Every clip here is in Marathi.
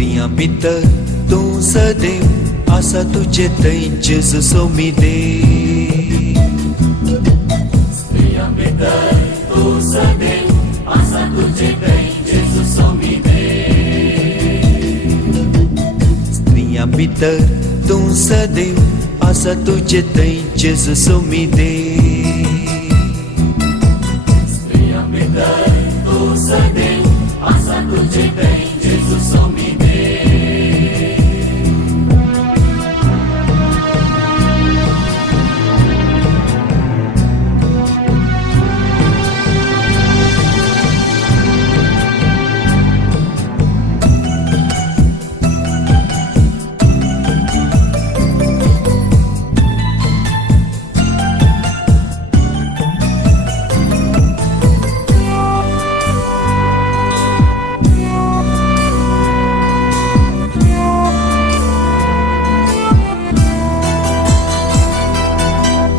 स्त्रियां भितर तूं सदैव आसा तुजे थंय जेजू सोमिदे. स्त्रियां भितर तूं सदैव आसा तुजे थंय जेजू सोमिदे. स्त्रियां भितर तूं सदैव आसा तुजे थंय जेजू सोमिदे. स्त्रियां भितर तूं सदैव आसा तुजे थंय जेजू सोमिदे.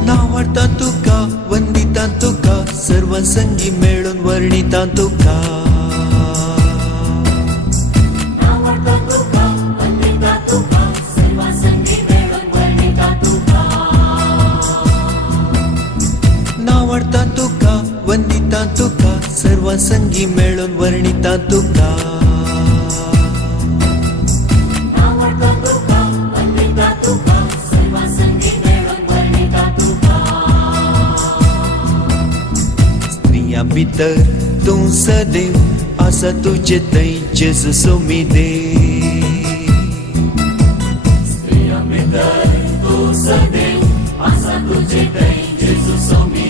नावाडता तुका वंदिता तुका सर्वसंगी मेळून वर्णिता तुका. नावाडता तुका वंदिता तुका सर्वसंगी मेळून वर्णिता तुका. नावाडता तुका वंदिता तुका सर्वसंगी मेळून वर्णिता तुका. नावाडता तुका वंदिता तुका सर्वसंगी मेळून वर्णिता तुका. स्त्रियां भितर तूं सदैव आसा तुजे थंय जेजू सोमिदे. स्त्रियां भितर तूं सदैव आसा तुजे थंय जेजू सोमिदे.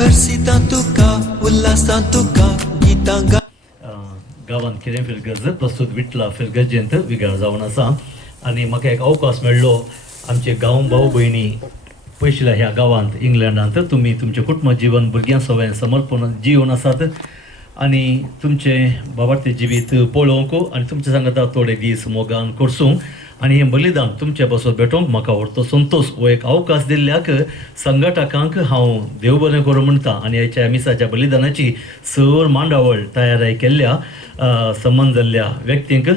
हर्षिता तुका उल्हासा तुका गितां गा. गांवांत कितें फिरगज प्रस्तूत विठला फिरगजेंत विगाळ जावन आसा आनी म्हाका एक अवकाश मेळ्ळो. आमचे गांव भाऊ भयणी पयशिल्ल्या ह्या गांवांत इंग्लंडांत तुमी तुमचें कुटुंब जिवन भुरग्यां सवय समर्पण जीवन आसात आनी तुमचें बाबार्थी जिवीत पळोवंक आनी तुमचे सांगता थोडे दीस मोगान करसूंक आनी हें बलिदान तुमचे बसोन भेटोवंक म्हाका व्हरतो संतोश हो एक अवकाश दिल्ल्याक संघटकांक हांव देव बरें करूं म्हणटा. आनी ह्याच्या मिसाच्या बलिदानाची सर मांडावळ तयारी केल्ल्या संबंद जाल्ल्या व्यक्तींक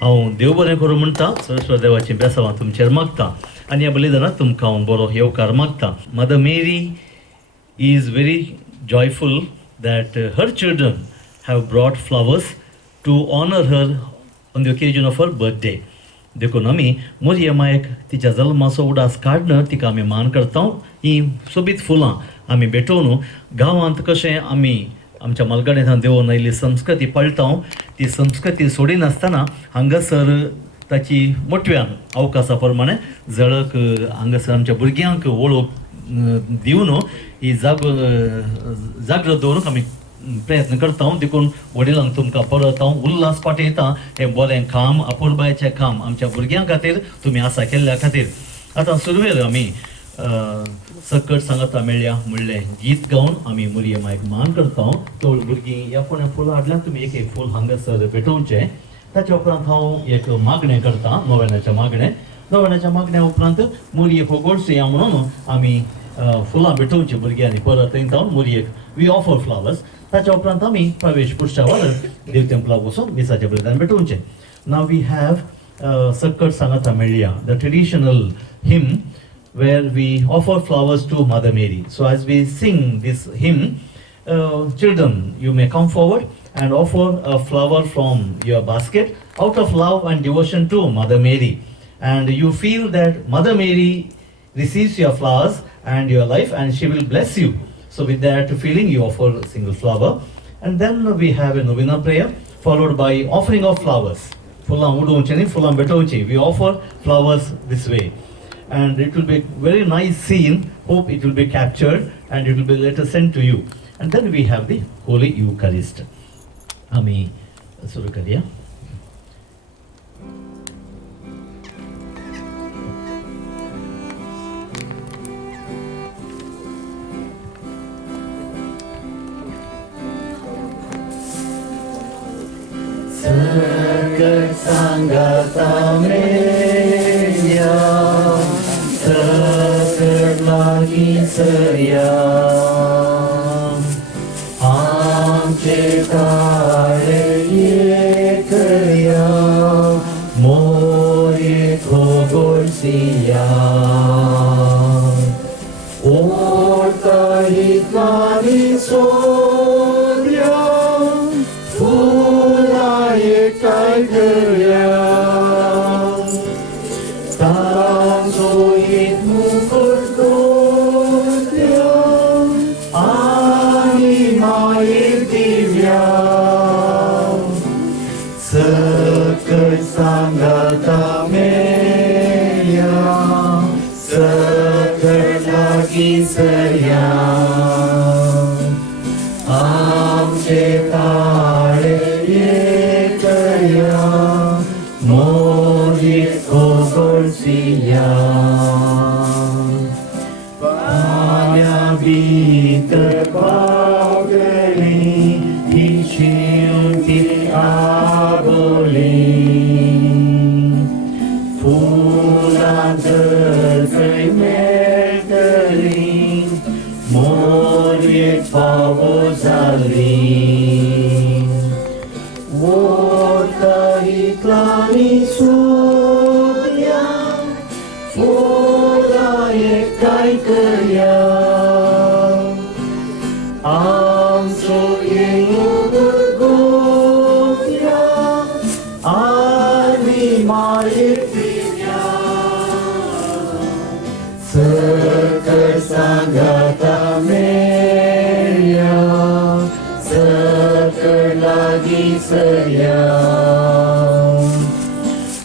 हांव देव बरें करूं म्हणटा. सरस्वती देवाची बेसांवां तुमचेर मागता आनी ह्या बलिदानाक तुमकां हांव बरो येवकार मागता. Mother Mary is very joyful that her children have brought flowers to honor her on the occasion of her birthday. देखून आमी मोरये मायक तिच्या जल्माचो उडास काडन तिका आमी मान करता. ही सोबीत फुलां आमी भेटोवन गांवांत कशें आमी आमच्या मलगड्यांत देंवन आयिल्ली संस्कृती पाळटा ती संस्कृती सोडिनासतना हांगासर ताची मोटव्यान अवकाशा प्रमाणे जळक हांगासर आमच्या भुरग्यांक वळख दिवन ही जागृत दवरूंक आमी प्रयत्न करता. देखून वडिलांक तुमकां परत हांव उल्हास पाठयता हें बरें काम आपुरबायेचें काम आमच्या भुरग्यां खातीर तुमी आसा केल्ल्या खातीर. आतां सुरवेर आमी सकट सांगता मेळ्ळ्या म्हणलें गीत गावन आमी मोरये मायक मान करता. तो भुरगीं ह्या फोण्या फुलां हाडल्यार तुमी एक एक फूल हांगासर भेटोवचें. ताच्या उपरांत हांव एक मागणें करता नव्याण्याचें मागणें. नव्याण्याच्या मागण्या उपरांत मोरये फोगोडसे या म्हणून आमी फुलां भेटोवची भुरग्यांनी परत थंय जावन मोरयेक वी ऑफर फ्लावर्स. ताच्या उपरांत आमी प्रवेश पुरश्यावर देव टेंपलाक वचून मिसाचें बलिदान भेटोवचें. नाव वी हॅव सकट सांगता मेळ्ळ्या the traditional him where we offer flowers to Mother Mary. So as we sing this hymn, children, you may come forward and offer a flower from your basket out of love and devotion to Mother Mary. And you feel that Mother Mary receives your flowers and your life and she will bless you. So with that feeling, you offer a single flower. And then we have a novena prayer followed by offering of flowers. Fulam udunchani, fulam betonchi. We offer flowers this way. And it will be a very nice scene. Hope it will be captured and it will be later sent to you. And then we have the Holy Eucharist. Ami Surukariya. सकट सांगाता मेल्या सकट लागीच या आमचे काळे एकया मोरे खगोलसिया ओरताहित मारी सोर्या फुला एकाय करया तारांचोहित मुकुट कोरया आणि मायेक दिव्या सकट सांगाता मेल्या सकट लागीच या आमचे ताळे एकया मोरीत खगोलसिया पाण्या भितर पावली ही शेवटी आबोली फुलां जर खंय मेळटली मोरयेक फावो जाली ओरताहितलानी सोर्या फुलां एकाय करया आमचो येऊर गोत्या आनी मायेक दिव्या सकट सांगाता मेल्या सकट लागीच या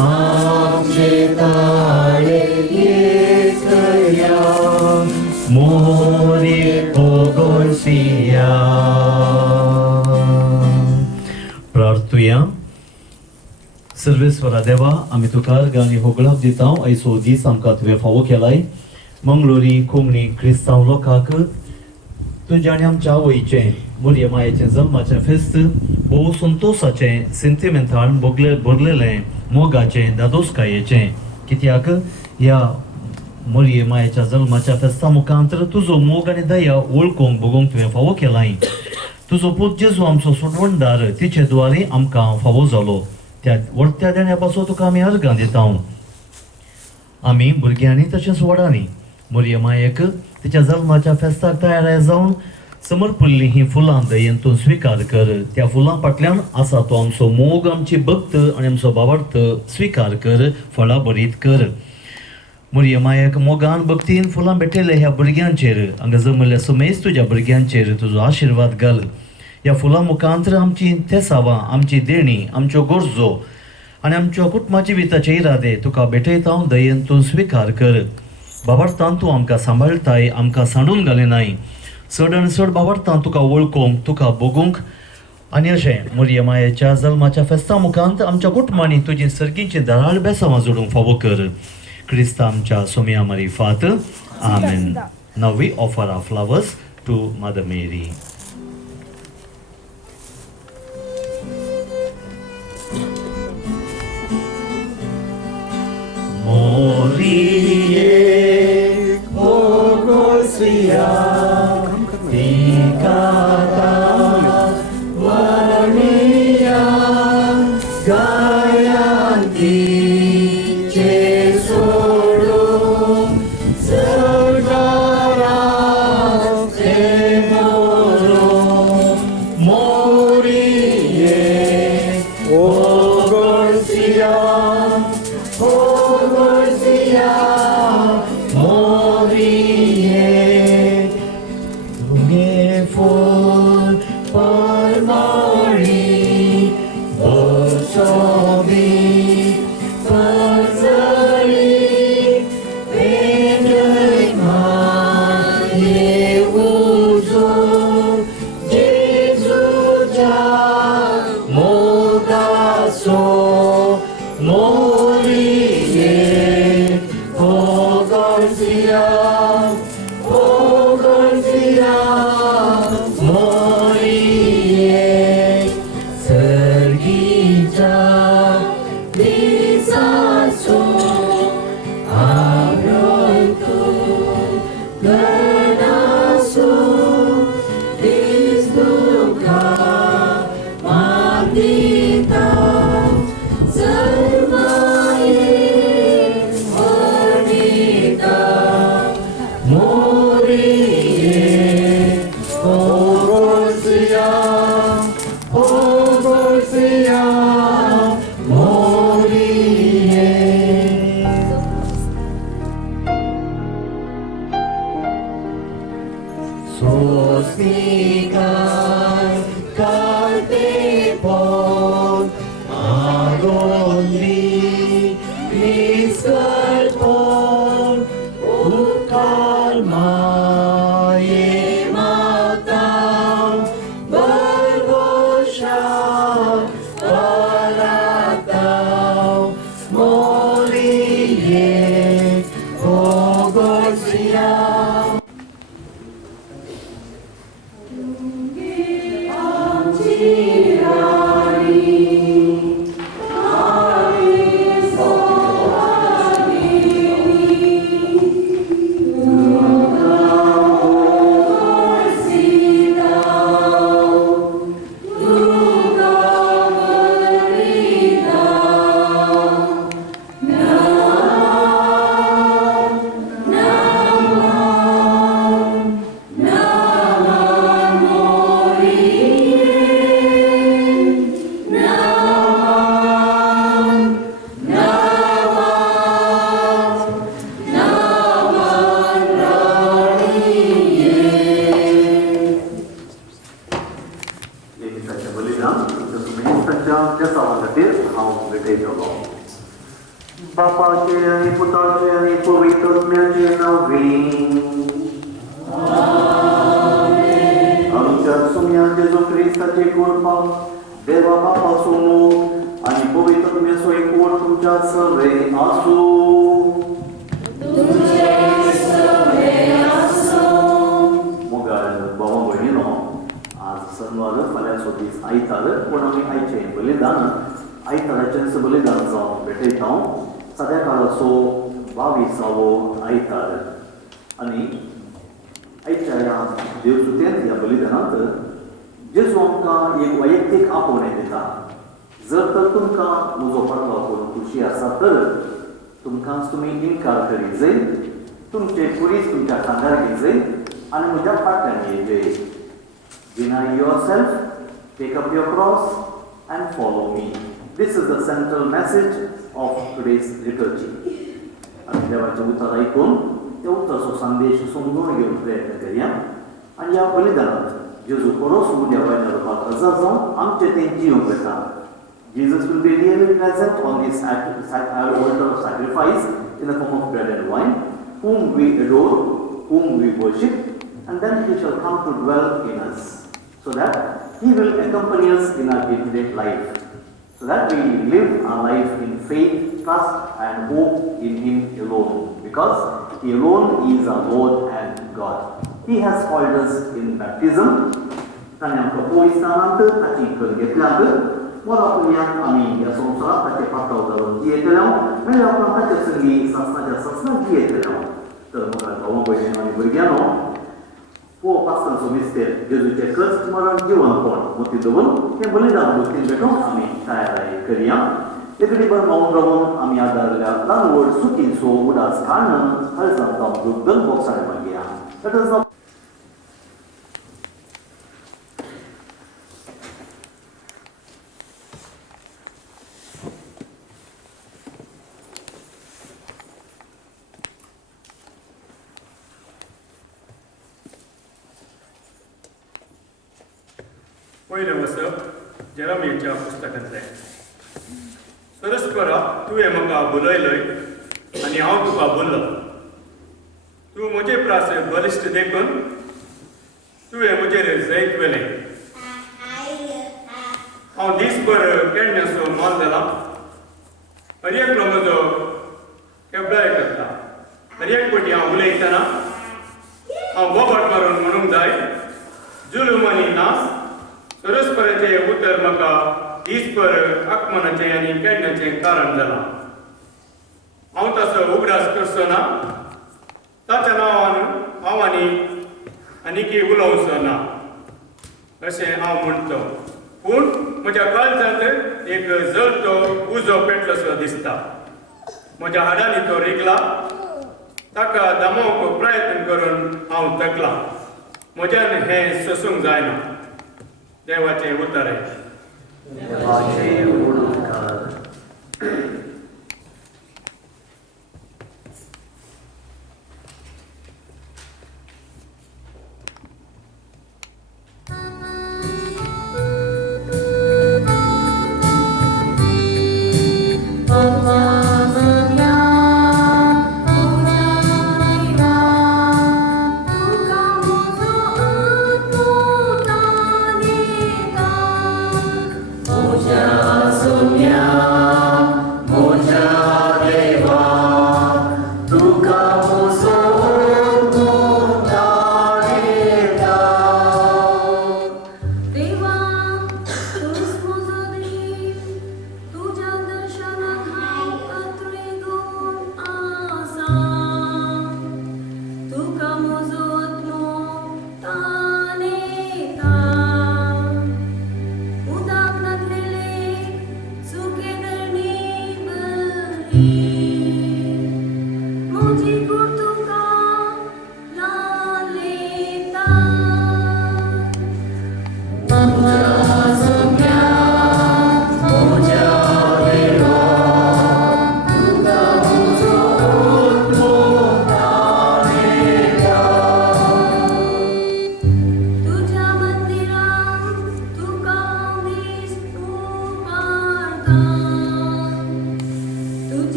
आमचे ताळे एकया मोरे खगोलसिया प्रार्थुया सर्वेस्वरा देवा आमी तुका गाणी होगळाक दिता आयचो दीस आमकां तुवें फावो केलाय मंगळुरी कोंकणी क्रिस्तांव लोकांक तुज्या आनी आमच्या आवयचें मुरये मायेचें जल्माचें फेस्त भोव संतोशाचें सेंटिमेंटान भरलेलें मोगाचें दादोसकायेचें कित्याक ह्या मुरये मायेच्या जल्माच्या फेस्ता मुखांतर तुजो मोग आनी दया वळखूंक भोगूंक तुवें फावो केलाय तुजो पूत जेजू आमचो सोडवणदार तिचे द्वारे आमकां फावो जालो त्या वर्त्या देण्या पासून तुका आमी अर्गां दिता आमी भुरग्यांनी तशेंच व्हडांनी मुरये मायेक तिच्या जल्माच्या फेस्ताक तयार जावन समर्पिल्ली ही फुलां दयेन तूं स्विकार कर त्या फुलां फाटल्यान आसा तो आमचो मोग आमची भक्त आनी आमचो भावार्थ स्विकार कर फळां बरीत कर मुरये मायेक मोगान भक्तीन फुलां भेटयले ह्या भुरग्यांचेर हांगा जमल्या सुमेज तुज्या भुरग्यांचेर तुजो आशिर्वाद घाल ह्या फुलां मुखांतर आमची तेसावां आमची देणी आमच्यो गरजो आनी आमच्या कुटुंबाचे विताचे इरादे तुका भेटयता दयेन तूं स्विकार कर भावार्थान तूं आमकां सांबाळताय आमकां सांडून घालिनाय चड आनी चड भावार्थान तुका वळखूंक तुका भोगूंक आनी अशें मुरये मायेच्या जल्माच्या फेस्ता मुखांत आमच्या कुटुंबांनी तुजी सर्गींची दराळ बेसांवां जोडूंक फावो कर क्रिस्त आमच्या सोम्या मारी फात आमेन नाव we offer our flowers to mother Mary Morie Khogolsiya Tikata Varniya Gayanti Chesodo Sargara Semoro Morie Khogolsiya Sergita Osnikai Kaltepon Agonni Niskalpon Ukalmaye Matau Bergosha Baratau Moliye Ogorsia Legislația Bălinean, de suministrația de savandatir, au vedeit o luăm. Papa ce ni putace ni povitos merge na vin. Amen. Anunciat sumia Jesu Hrista ce curpa, deva papa sunu, ani povitos mesoi curtum cea să vei asu. Mogare, baba băinino, să nu arăt, falea s-o dis aitală, până mi aici în bălidană, aitală ce să bălidană sau betei-tau, să dea ca s-o bavi sau o aitală. Ani, aici aia de sutenția bălidanată, Jesu amca e oiectic apone de ta. Zărtă tumca muzoparla apone cușia sa tără, tumca stumi incarcărizei, tumce curis, tumca candarghizei, ane mugea partea mie de ei. Deny yourself, take up your cross, and follow me. This is the central message of today's liturgy. Ani जेव्हा चौथा ऐकून तेवढा सो संदेश समजून घेऊन प्रयत्न करूया आणि या बलिदानात जेजू परस उद्या वयनार जाऊन आमचे ते जीव घेता. Jesus will be really present on this altar of sacrifice in the form of bread and wine, whom we adore, whom we worship, and then he shall come to dwell in us, so that he will accompany us in our day-to-day life, so that we live our life in faith, trust, and hope in him alone, because he alone is our Lord and God. He has called us in baptism, and proposiționată tacică घेतल्यात मला पुण्या आम्ही या संसारात त्याचे पात्राव जाऊन येतल्या म्हणजे आपण त्याच्या संगी सत्साच्या सत्संगी येतल्या तर मग भाऊ बहिणी आणि भुरग्यानो po pastor somister Jezuचे कष्ट मरण जीवन कोण मोती दोन हे बलिदान गोष्टी भेटून आम्ही तयार करूया एकडी पण माऊन राहून आम्ही आदरल्या लानवड सुखी सो उडास काढणं हळसांता दुग्गल बॉक्साने मागया Let us now पहिलं वसप जेरमियाच्या पुस्तकांतलें सरस्परा तुवें म्हाका बुलयलय आनी हांव तुका बोल्लो तूं म्हजे प्रास बलिश्ट देखून तुवें म्हजेर जैत वेलें हांव दिसभर केन्नासो मोल जाला हर एकलो म्हजो केबलाय करता हर एक फावटी हांव उलयतना हांव बोबाट मारून म्हणूंक जाय जुलूम आनी नास सरस्पराचे उतर म्हाका दिसभर आकमनाचें आनी केन्नाचें कारण जालां हांव तसो उगडास करचो ना ताच्या नांवान हांव आनीकी उलोवचो ना अशें हांव म्हणटलो पूण म्हज्या काळजांत एक जळटो उजो पेटलोसो दिसता म्हज्या हाडांनी तो रिगला ताका दमोवंक प्रयत्न करून हांव थकलां म्हज्यान हें सोसूंक जायना देवाचे उतर आहे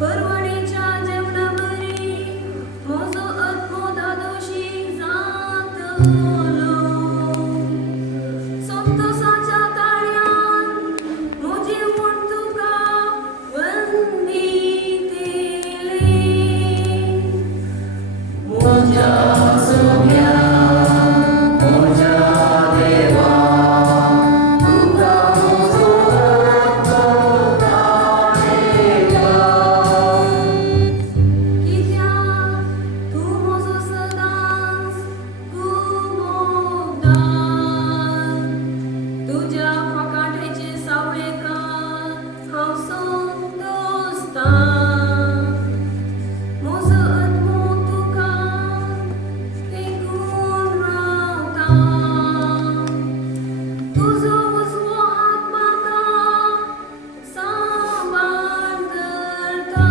परवडीच्या जेवणावरी म्हजो आत्मो दादोशी जातलो. संतोषाच्या ताळ्यान म्हजी म्हण तुका वंदितले. कित्याक तूं म्हजो सदांच कुमोदार. तुज्या फकाटेचे सावळेकार हांव संतोसतां. म्हजो आत्मो तुका तेंकून रावता. तुजो उजवो हात म्हाका सांबाळ करता.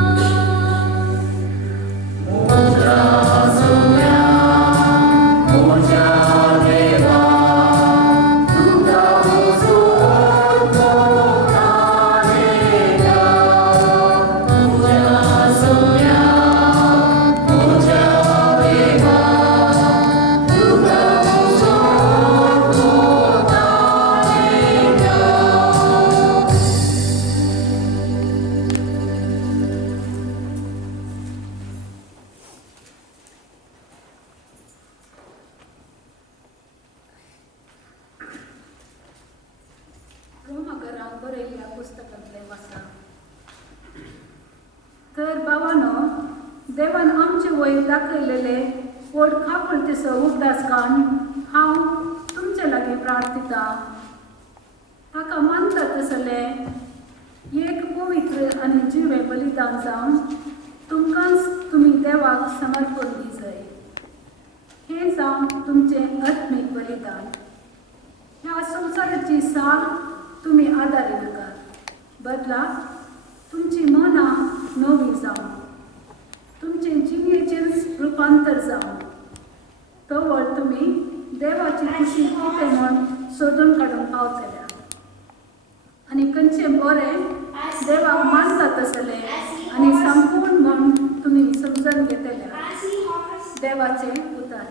रोमाकरांक बरयल्ल्या पुस्तकांतले वाचा. तर भावांनो, देवान आमचे वयर दाखयलेले ओळखापुरतेचो उगडासकान हांव तुमचे लागीं प्रार्थिता. ताका मानता तसले एक पवित्र आनी जिवे बलिदान जावन तुमकांच तुमी देवाक समर्पण दिजय. हे जावन तुमचें आत्मीक बलिदान. ह्या संवसाराची साल तुमी आदारी नाकात. बदलाक तुमची मनां नवी जावन तुमचे जिणेचेर रुपांतर जावन तवळ तुमी देवाची खुशी कितें म्हण सोदून काडून पावतल्या. आनी खंयचें बरें देवाक मानता तसलें आनी संपूर्ण म्हण तुमी समजून घेतल्या. देवाचे उतार.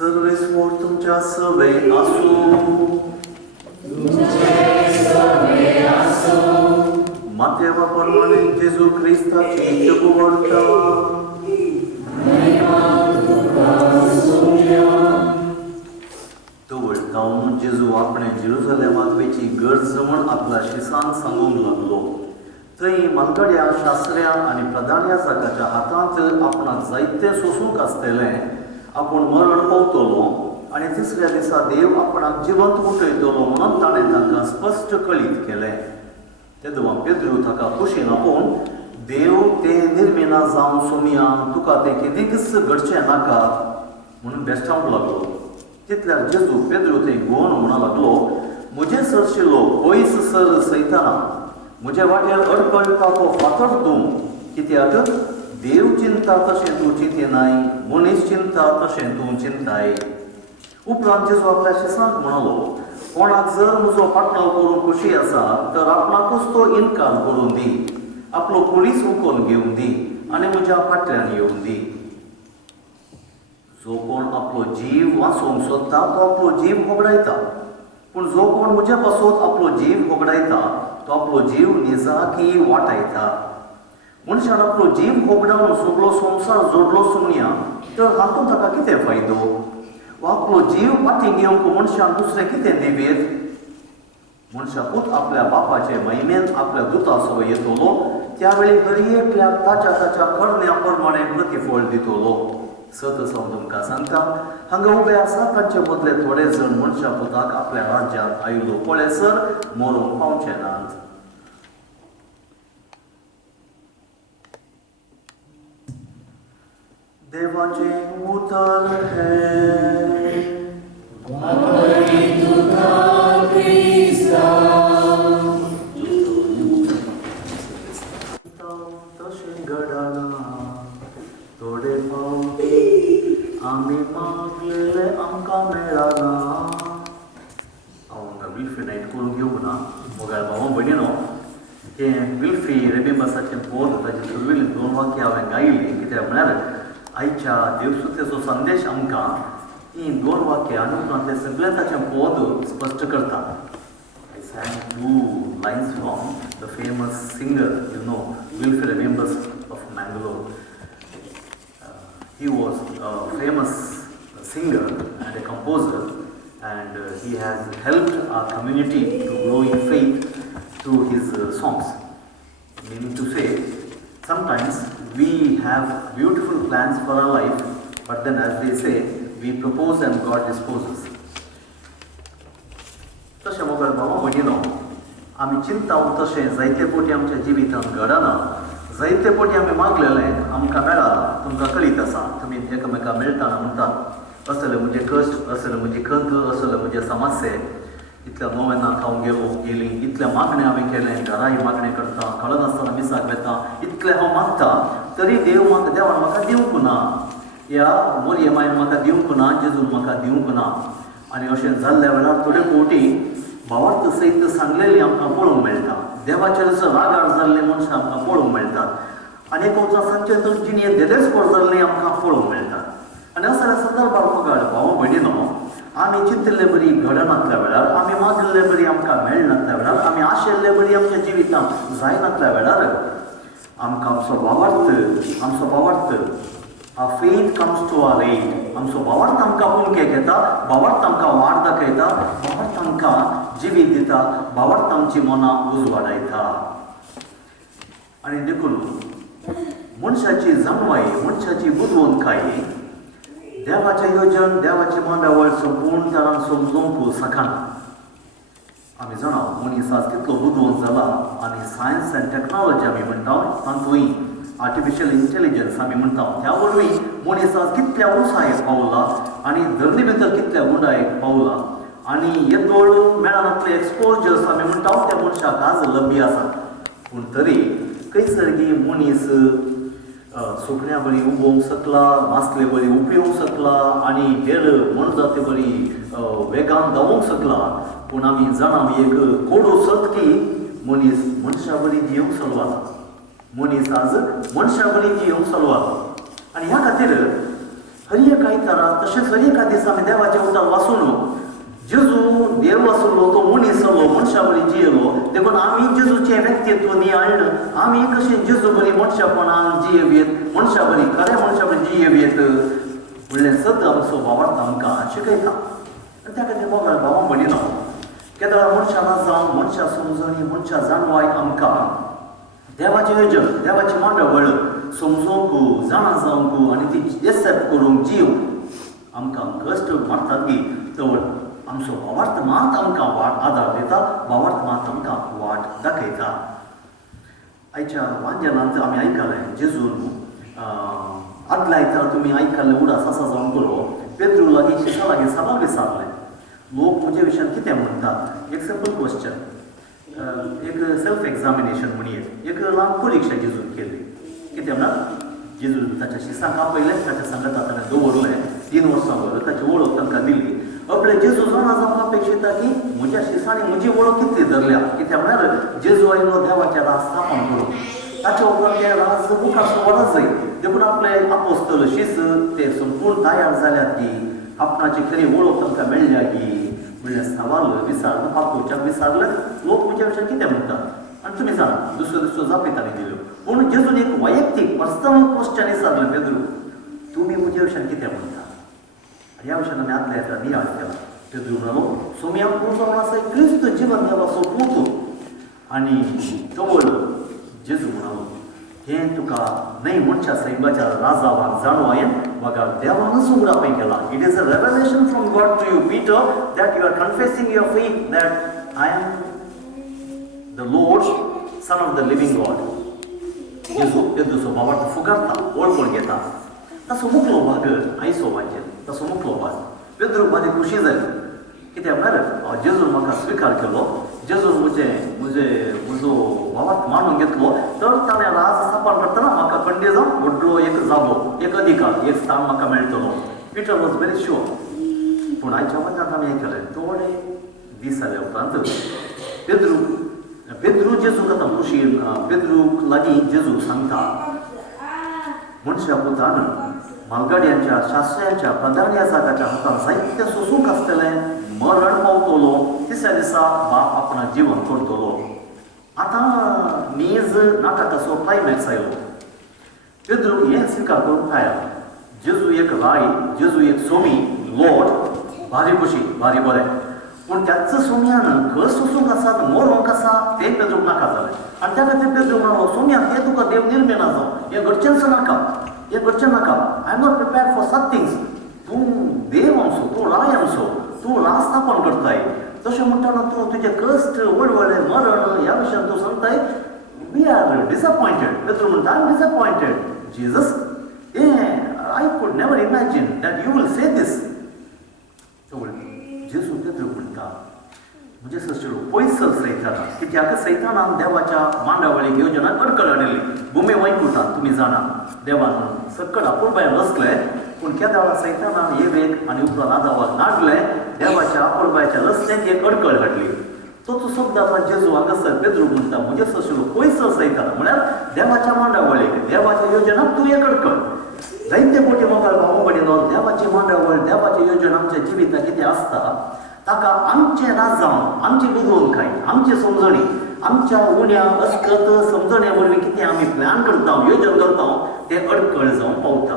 सर्वेस्वर तुमच्या सभे आसूं. मातेवा प्रमाणे जेजू क्रिस्ताची जगवार्ता. तवळ जेजू आपणे जेरुसलेमांत वेची गरज म्हण आपल्या शिसान सांगूंक लागलो. थंय मनगड्या शास्त्र्यां आनी प्रधान याजकाच्या हातांत आपणाक जायते सोसूंक आसतलें. आपूण मरण पावतलो आनी तिसऱ्या दिसा देव आपणाक जिवंत उठयतलो म्हणून ताणें तांकां स्पश्ट कळीत केलें. तेदवा पेद्रू ताका कुशीन आपोवन देव ते निर्मिना जावन सोमियान तुका तें कितेंच घडचें नाका म्हणून बेश्टावंक लागलो. तितल्यार जेजू पेद्रू थंय घोवन म्हणूंक लागलो, म्हजे सरशिल्लो पयस सर सैताना, म्हजे वाटेर अडकळपाको फातर तूं. कित्याक देव चिंता तशें तूं चिंतेनाय मनीस चिंता तशें तूं चिंताय. उपरांत जेजू आपल्या शिसांक म्हणालो, कोणाक जर म्हजो पाटणाव करूंक खोशी आसा तर आपणाकूच तो इन्कार करून दी, आपलो कुडीच उखोवन घेवन दी आनी म्हज्या फाटल्यान येवन दी. जो कोण आपलो जीव वाचोवंक सोदता तो आपलो जीव होगडायता, पूण जो कोण म्हजे पासत आपलो जीव होगडायता तो आपलो जीव निजाकी वाटायता. मनशान आपलो जीव होगडावन सगळो संवसार जोडलो सुमया तर हातूंत ताका कितें फायदो? वा आपलो जीव फाटीं घेवंक मनशान दुसरें कितें दिवेत? मनशाकूच आपल्या बापाचे महिमेन आपल्या दुता सवय येतलो, त्यावेळी हर एकल्याक ताच्या ताच्या कर्ण्या प्रमाणे प्रतिफळ दितलो. सत सांग तुमकां सांगता, हांगा उबे आसा तांचे मदले थोडे जण मनशा पुताक आपल्या राज्यांत आयलो पळयसर मरूंक पावचे नात. देवाचें उतर हें तशें घडना. थोडे फावटी आमी मागलेले आमकां मेळना. हांव हांगा विल्फी नायट करून घेवंक ना. मोगाळ भावा भयणीनो, तें विल्फी रेबेबासाचें पोद ताचे सुरवेली 2 वाक्यां हांवें गायिल्लीं. कित्याक म्हळ्यार आयच्या देवसुतेचो संदेश आमकां ही 2 वाक्यां आनी उपरांत तें सगळें ताचें पोद स्पश्ट करता. I sang 2 lines from the famous singer, Wilfred Members of Mangalore. He was a famous singer and a composer, and he has helped our community to grow in faith through his songs. Meaning to say, sometimes we have beautiful plans for our life, but then as they say, we propose and God disposes. तशें मोबायल भावा भयणीनो, आमी चिंताव तशें जायते फावटी आमच्या जिवितांत घडना. जायते फावटी आमी मागलेलें आमकां मेळा. तुमकां कळीत आसा, तुमी एकामेकां मेळटाना म्हणटात, असले म्हजे कश्ट, असले म्हजी खंत, असले म्हजे समस्ये. इतल्या नोवेनाक हांव गेली, इतल्या मागणें हांवें केलें, घराय मागणें करता, कळनासतना मिसाक वेता, इतलें हांव मागता तरी देवान म्हाका दिवंक ना. ह्या मोरयेमायन म्हाका दिवंक ना, जेजून म्हाका दिवंक ना. आनी अशें जाल्ल्या वेळार थोडे फावटी भावार्थ सयत सांगलेलीं आमकां पळोवंक मेळटा. देवाचेर रागार जाल्लीं मनशां आमकां पळोवंक मेळटात. आनी एका सांचे तर जिणेंत देदेस्पर जाल्लीं आमकां पळोवंक मेळटात. आनी असल्या संदर्भार मोगाळ भावा भयणीनो, आमी चिंतिल्ले बरी घडनातल्या वेळार, आमी मागिल्ले बरी आमकां मेळनातल्या वेळार, आमी आशिल्ले बरी आमच्या जिवितांत जायनातल्या वेळार आमकां आमचो भावार्थ our faith comes to our aid. आमचो भावार्थ आमकां कुणकें घेता, भावार्थ आमकां वाट दाखयता, भावार्थ आमकां जिवीत दिता, भावार्थ आमची मनां उजवाडायता. आनी देखून मनशाची जमवाई, मनशाची बुदवंतकाय देवाचें येवजण, देवाची मांडावळ संपूर्ण तरान समजूंक शकना. आमी जाणा मनीस आज कितलो बुदवंत जाला. आनी सायन्स एंड टॅक्नॉलॉजी आमी म्हणटा, तातूंय आर्टिफिशियल इंटेलिजन्स आमी म्हणटा, त्या वरवीं मनीस आज कितल्या उंचायेक पावला आनी धरणी भितर कितल्या गुंडायेक पावला. आनी येदोळ मेळनातले एक्सपोजर्स आमी म्हणटा त्या मनशाक आज लभ्य आसा. पूण तरी खंयसर मनीस सुकण्यां बरी उबोवंक शकला, मासले बरी उपिवंक शकला आनी हेर मनजाती बरी वेगान धांवूंक शकला. पूण आमी जाणा एक कोडू सतकी मनीस मनशा बरी जियोंक सोदवाना. मनीस आज मनशा बरी जियोंक सोदवाना. आनी ह्या खातीर हर एक आयतारा तशेंच हर एका दिसा आमी देवाचें उतर वाचून जेजू देव आसलो तो मनीस जालो, मनशा बरी जियेलो. देखून आमी जेजूचें व्यक्तित्व नियाळन आमी कशें जेजू बरी मनशापणान जियेवेत, मनशा बरी खऱ्या मनशा बरी जियेवेत म्हणलें सत आमचो भावार्थ आमकां शिकयता. आनी त्या खातीर मोगाळ भावा भयणीनो, केदार मनशां जावन मनशां समजून मनशां जाणवाय आमकां देवाचें येवजण, देवाची मांडावळ समजूंक, जाणा जावंक आनी ती एक्सेप्ट करूंक जीव आमकां कश्ट मारतात गी तर आमचो भावार्थ मात आमकां वाट आदार दिता, भावार्थ मात आमकां वाट दाखयता. आयच्या वांजेलांत आमी आयकलें जेजून आदल्या आयतार तुमी आयकल्लें उडास आसा जावन करो पेद्रू लागीं शिशा लागीं सवाल विचारलें, लोक म्हजे विशयान कितें म्हणटात. एक सिंपल क्वेश्चन, एक सेल्फ एग्जामिनेशन म्हणून एक ल्हान परिक्षा जेजून केली. कितें म्हणल्यार जेजू ताच्या शिसांक आपयलें ताच्या संगता ताणें दवरलें 3 वर्सां वर ताची वळख तांकां दिली आपले जेजू जाणा जावंक अपेक्षिता की म्हज्या शिसांनी म्हजी वळख कितली धरल्या कित्याक म्हळ्यार जेजू आयलो देवाचें राज स्थापन करून ताच्या उपरांत तें राज मुखार वाडत जाय देखून आपले आपोस्तल शिस ते संपूर्ण तयार जाल्यात की आपणाची खरी वळख तांकां मेळ्ळ्या की म्हणल्यार सवाल विचारलो पापोवच्याक विचारलें लोक म्हज्या विशयी कितें म्हणटात आनी तुमी जाणा दुसऱ्यो जापी ताणें दिल्यो पूण जेजून एक वैयक्तीक पर्सनल क्वेश्चन विचारलें पेद्रू तुमी म्हज्या विशयी कितें म्हणटा ह्या विशयान आमी आदल्या येता नियाळ केला पेद्रू म्हणालो सोमी हांव तूं जावन आसा क्रिस्त जिवन देवाचो पूत आनी तवळ जेजू म्हणालो हें तुका न्हय मनशा सैबाच्या राजावान जाणवायन वागा देवानच उगडापय केला it is a revelation from God to you Peter that you are confessing your faith that I am the Lord son of the living God जेजू पेद्रूचो बाबार्थ फुगारता वळखून घेता तसो मुखलो भाग आयचो वाचेर तसो मुखलो भाग पेद्रू बारी खुशी जाली कित्याक म्हळ्यार जेजून म्हाका स्विकार केलो जेजून म्हजो वावाक मानून घेतलो तर ताणें राज स्थापन करतना म्हाका खंडे जावन व्हडलो एक जागो एक अधिकार एक स्थान म्हाका मेळटलो पीटर वॉज व्हेरी शुअर पूण आयच्या वचनांत आमी हें केलें थोडे दीस जाल्या उपरांत पेद्रू जेजूक आतां खुशी पेद्रूक लागीं जेजू सांगता मनशा पुतान मालगाड्यांच्या शास्त्र्यांच्या प्रधान याजकाच्या हातान जायते सोसूंक आसतलें मरण पावतलो तिसऱ्या दिसा बाप आपणा जीवन करतलो आतां नीज नाटकाचो क्लायमॅक्स आयलो पेद्रू हें स्विकार करून खायला जेजू एक राय जेजू एक सोमी लॉर्ड भारी खुशी भारी बरें पूण त्याच सोम्यान खंय सोसूंक आसात मरोंक आसा तें पेद्रूक नाका जालें आनी त्या खातीर पेद्रू म्हणालो सोम्या तें तुका देव निर्मेना जावं हें घडचेंच नाका हें घडचें नाका I am not prepared for such things तूं देव आमचो तूं राय आमचो तूं राज स्थापन करताय तशें म्हणटाना तूं तुजें कश्ट व्हडव्हडें मरण ह्या विशयान तूं सांगताय वी आर डिसअपॉयंटेड पेद्रू म्हणटा I am disappointed Jesus I could never imagine that you will say this जेजू पेद्रू म्हणटा म्हणजे सश्चेलो पयस सैताना कित्याक सैतानान देवाच्या मांडावळीक येवजनाक अडखळ हाडिल्ली भुमी वैकुंठांत तुमी जाणा देवान सकट आपुरबायेन बसले पूण केद्या वेळा सैतानान येवेक आनी उपरांत आदावाक नाडलें देवाच्या आपुरबायेच्या रस्त्याक एक अडखळ हाडली तो शब्द आतां जेजू हांगासर पेद्रू म्हणटा म्हणजे सश्चेलो पयस सैताना म्हळ्यार देवाच्या मांडावळीक देवाच्या योजनाक तूं एक अडखळ जायते कोटी मोबायल भाव भयणीनो देवाची मांडावळ देवाची योजना आमच्या जिवितांत कितें आसता ताका आमचें राज जावन आमची बुजवणूकाय आमची समजणी आमच्या उण्या अस्कत समजणे वरवीं कितें आमी प्लॅन करता योजन करता तें अडखळ जावन पावता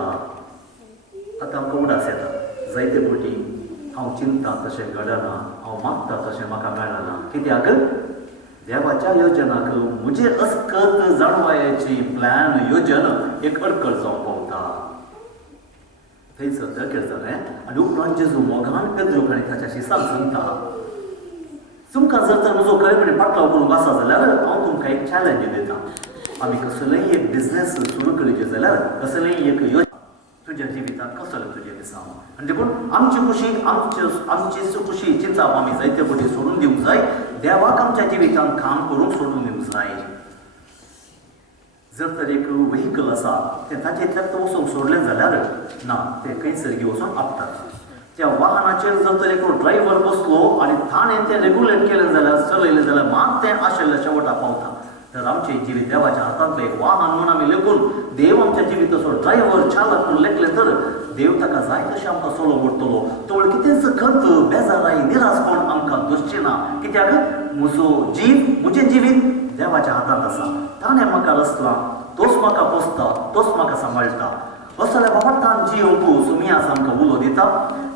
आतां आमकां उदास येता जायते कोटी हांव चिंता तशें घडना हांव मागता तशें म्हाका मेळना कित्याक देवाच्या योजनाक म्हजे अस्कत जाणवायाची प्लॅन योजन एक अडखळ जावन पावता थंयसर धकेल जालें आनी उपरांत जेजू मोगान पेद्रूक आनी ताच्या शिसांक सांगता तुमकां जर तर म्हजो खरेपणी पाटलाव करूंक आसा जाल्यार हांव तुमकां एक चॅलेंज दितां आमी कसलोय एक बिझनेस सुरू करचे जाल्यार कसलेय एक योजना तुज्या जिवितांत कसले तुजे दिसा आनी देखून आमची खुशी आमची खुशी चिंताप आमी जायते कोटी सोडून दिवंक जाय देवाक आमच्या जिवितांत काम करूंक सोडून दिवंक जाय जर तर एक व्हेकल आसा तें ताचे इतल्याक वचूंक सोडलें जाल्यार ना तें खंयसर वचून आपतात त्या वाहनाचेर जर तर एक ड्रायव्हर बसलो आनी ताणें तें रेगुलेट केलें जाल्यार चलयलें जाल्यार मात तें आशिल्ल्या शेवटा पावता तर आमचें जिवीत देवाच्या हातांतलें एक वाहन म्हणून आमी लेखून देव आमच्या जिविताचो ड्रायव्हर चालक म्हणून लेखलें तर देव ताका जाय तशें आमकां सोलो मोडटलो तवळ कितेंच खंत बेजाराय निरासपण आमकां दोसचें ना कित्याक म्हजो जीव म्हजें जिवीत देवाच्या हातांत आसा ताणें म्हाका रचला तोच म्हाका पोसता तोच म्हाका सांबाळटा असो जाल्यार बाबार्थान जियोंक सुमी आसा आमकां उलो दिता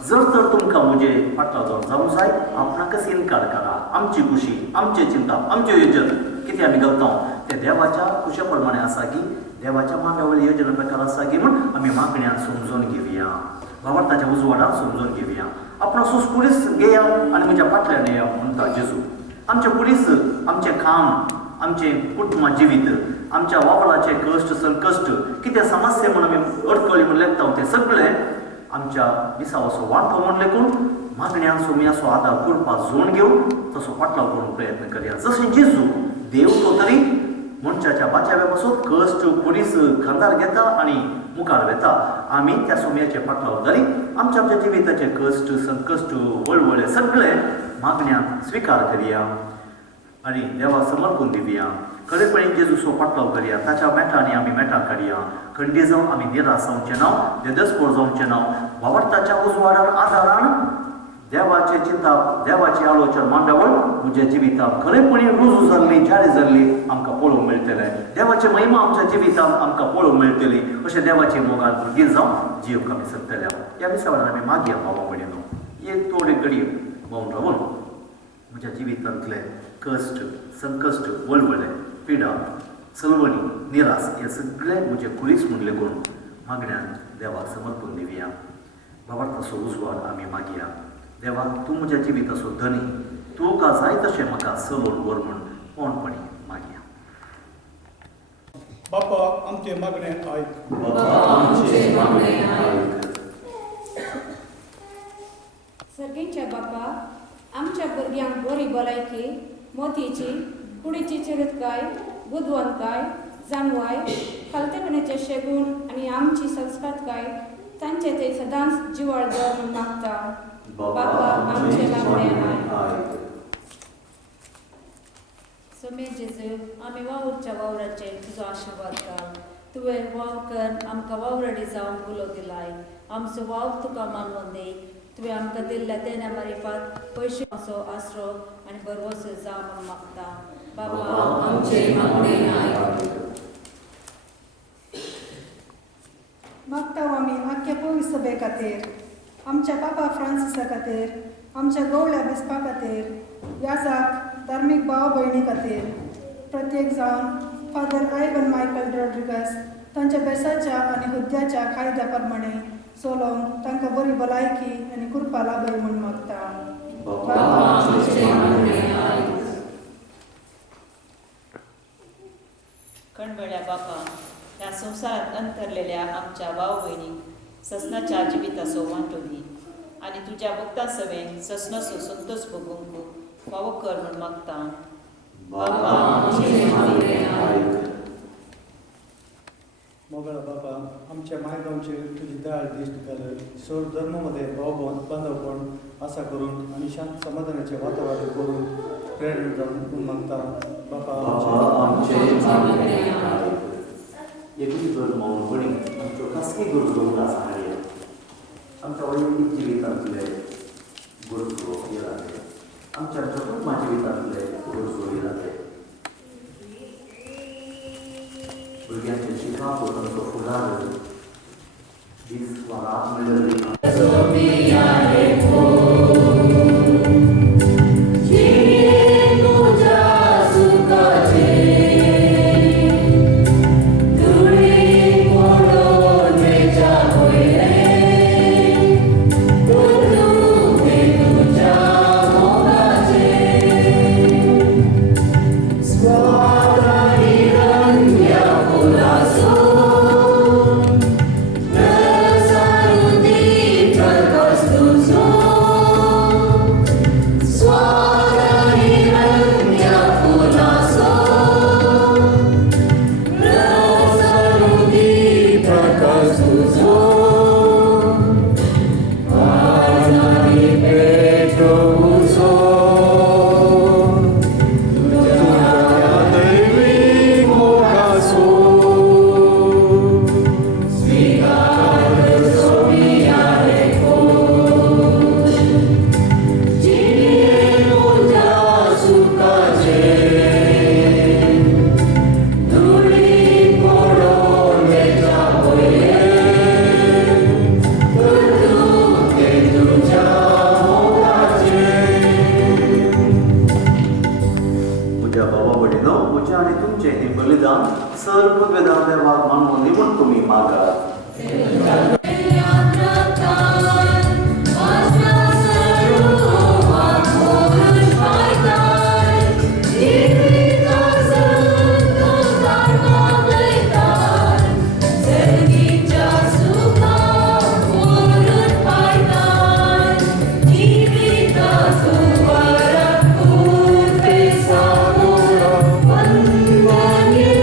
जर तर तुमकां म्हजे फाटलाव जावंक जाय आपणाकच इन्कार करा आमची खुशी आमची चिंता आमचें योजन कितें आमी घालता तें देवाच्या खुशे प्रमाणे आसा की देवाच्या मांडावळी योजना प्रकार आसा की म्हूण आमी मागण्यांत समजून घेवया बाबार्थाच्या उजवाडांत समजून घेवया आपणा सुस्कुरीस घेया आनी म्हज्या फाटल्यान येया म्हणटा जेजू आमचें कुडीस आमचें काम आमचें कुटुंब जिवीत आमच्या वापराचे कश्ट संकश्ट कितें समस्या म्हणून आमी अडकळी म्हूण लेखता तें सगळें आमच्या विसावाचो वांटो म्हूण लेखून मागण्यांत सोम्याचो आदार करपाक जोड घेवन तसो फाटलाव करूंक प्रयत्न करया जशें जेजू देव तो तरी मनशाच्या बाच्याव्या पासून कश्ट पुलीस खांदार घेता आणि मुखार वेता आमी त्या सोम्याचे फाटलाव घाली आमच्या जिविताचे कश्ट संकश्ट वळवळे सगळे मागण्यांत स्वीकार करिया आणि देवा समर्पून दिवया खरेपणी जेजूचो फाटलाव करिया ताच्या मेटांनी आमी मेटां काडया खंडी जावन आमी निराश जावचें नांव देदस्कोर जावचें नांव वावरताच्या उजवाडार आदारान देवाचे चिंता देवाची आलोचना मांडावळ म्हज्या जिवितांत खरेपणी रुजू जाल्ली जारी जाल्ली आमकां पळोवंक मेळटलें देवाची महिमा आमच्या जिवितांत आमकां पळोवंक मेळटली अशें देवाची मोगान भुरगीं जावन जीव आमी सकतल्या ह्या विसवार आमी मागया बाबा भयणीनो एक थोडी घडी भोंवन रावून म्हज्या जिवितांतले कश्ट संकश्ट वळवळे पिडा चलवणी निराश हे सगळे म्हजे कुरीस म्हणले करून मागण्यान देवाक समर्पून दिवया बाबार्थाचो उजवाड आमी मागया देवा तूं म्हज्या जिविताचो धनी तुका जाय तशें म्हाका चलोवन व्हर म्हूण कोणपणी मागया बापा आमचे मागणे आयक सर्गींच्या बापा आमच्या भुरग्यांक बरी भलायकी मोतीची कुडीची चिरतकाय बुदवंतकाय जाणवाय खालतेपणाचे शेगूण आणि आमची संस्कारकाय तांचे ते सदांच जिवाळ दर म्हूण मागता बापा आमचे मागणे आयक सोमे जेजू आमी वावरच्या वावराचे तुजो आशिर्वाद घाल तुवें वाव कर आमकां वावरडी जावंक उलो दिलाय आमचो वाव तुका मानवून दी तुवें आमकां दिल्ल्या देण्या मारिफात पयशांचो आसरो आनी बरवसो जाव म्हूण मागता बाबा आमचे मागणे आयक मागता आमी आख्या पवित्र सभे खातीर आमच्या पापा फ्रांसिसा खातीर आमच्या गवळ्या बिस्पा खातीर याजाक धार्मीक भाव भयणी खातीर प्रत्येक जावन फादर आयवन मायकल रॉड्रिगस तांच्या बेसाच्या आनी हुद्द्याच्या कायद्या प्रमाणे चलोवंक तांकां बरी भलायकी आनी कृपा लाभय म्हूण मागता कणबळ्या बापा ह्या संवसारांत अंतरलेल्या आमच्या भाव भयणीक ससनाच्या जिविताचो वांटो दी आनी तुज्या भक्तां सवेन ससनाचो संतोष भोगूंक फावो कर म्हूण मागता मोगळा बापा आमच्या मायगांवचेर तुजी दयाळ दिश्ट घाल सर्व धर्मामध्ये बांधवपण आसा करून आणि शांत समाधानाचे वातावरण करून प्रेरणा जावन मागता बापा एकूच घर मौनपणी आमच्यो खासगी गरजो उदास हाडया आमच्या वैयक्तीक जिवितांतले गरजो येराते आमच्या कुटुंबा जिवितांतले गरजो येराते भुरग्यांचे शिकाप तांचो फुडार दीस वा रात मेळ्ळी One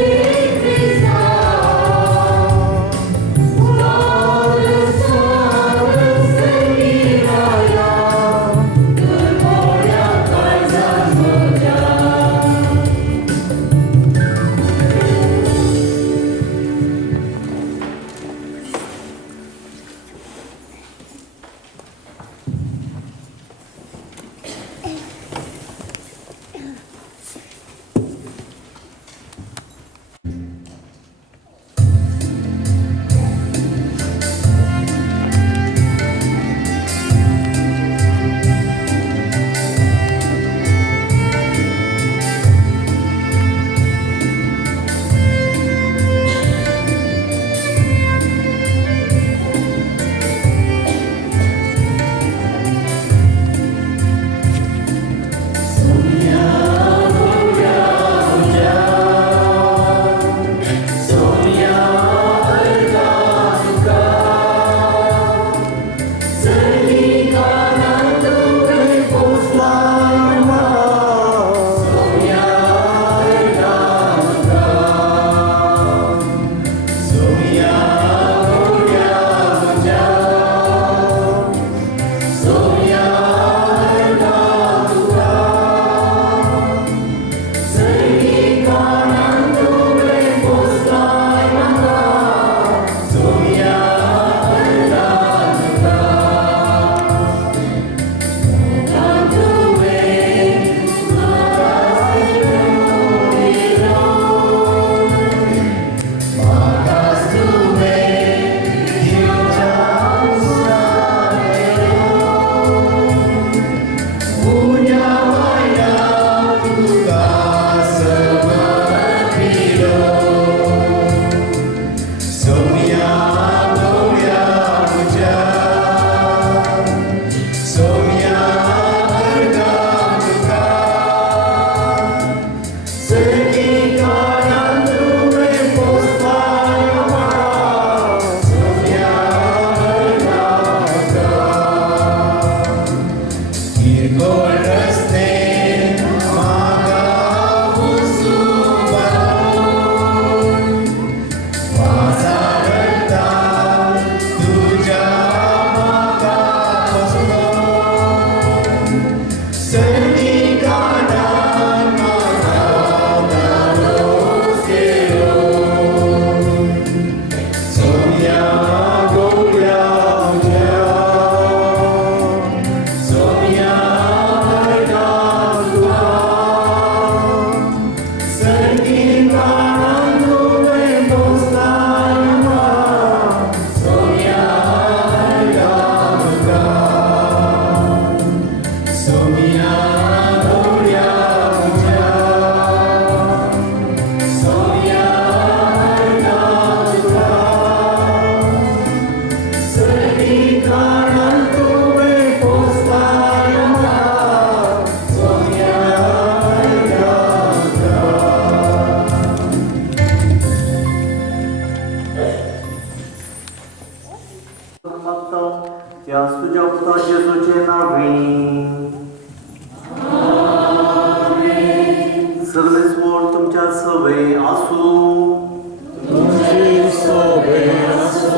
सर्वेस्वर तुमच्या सवय आसूं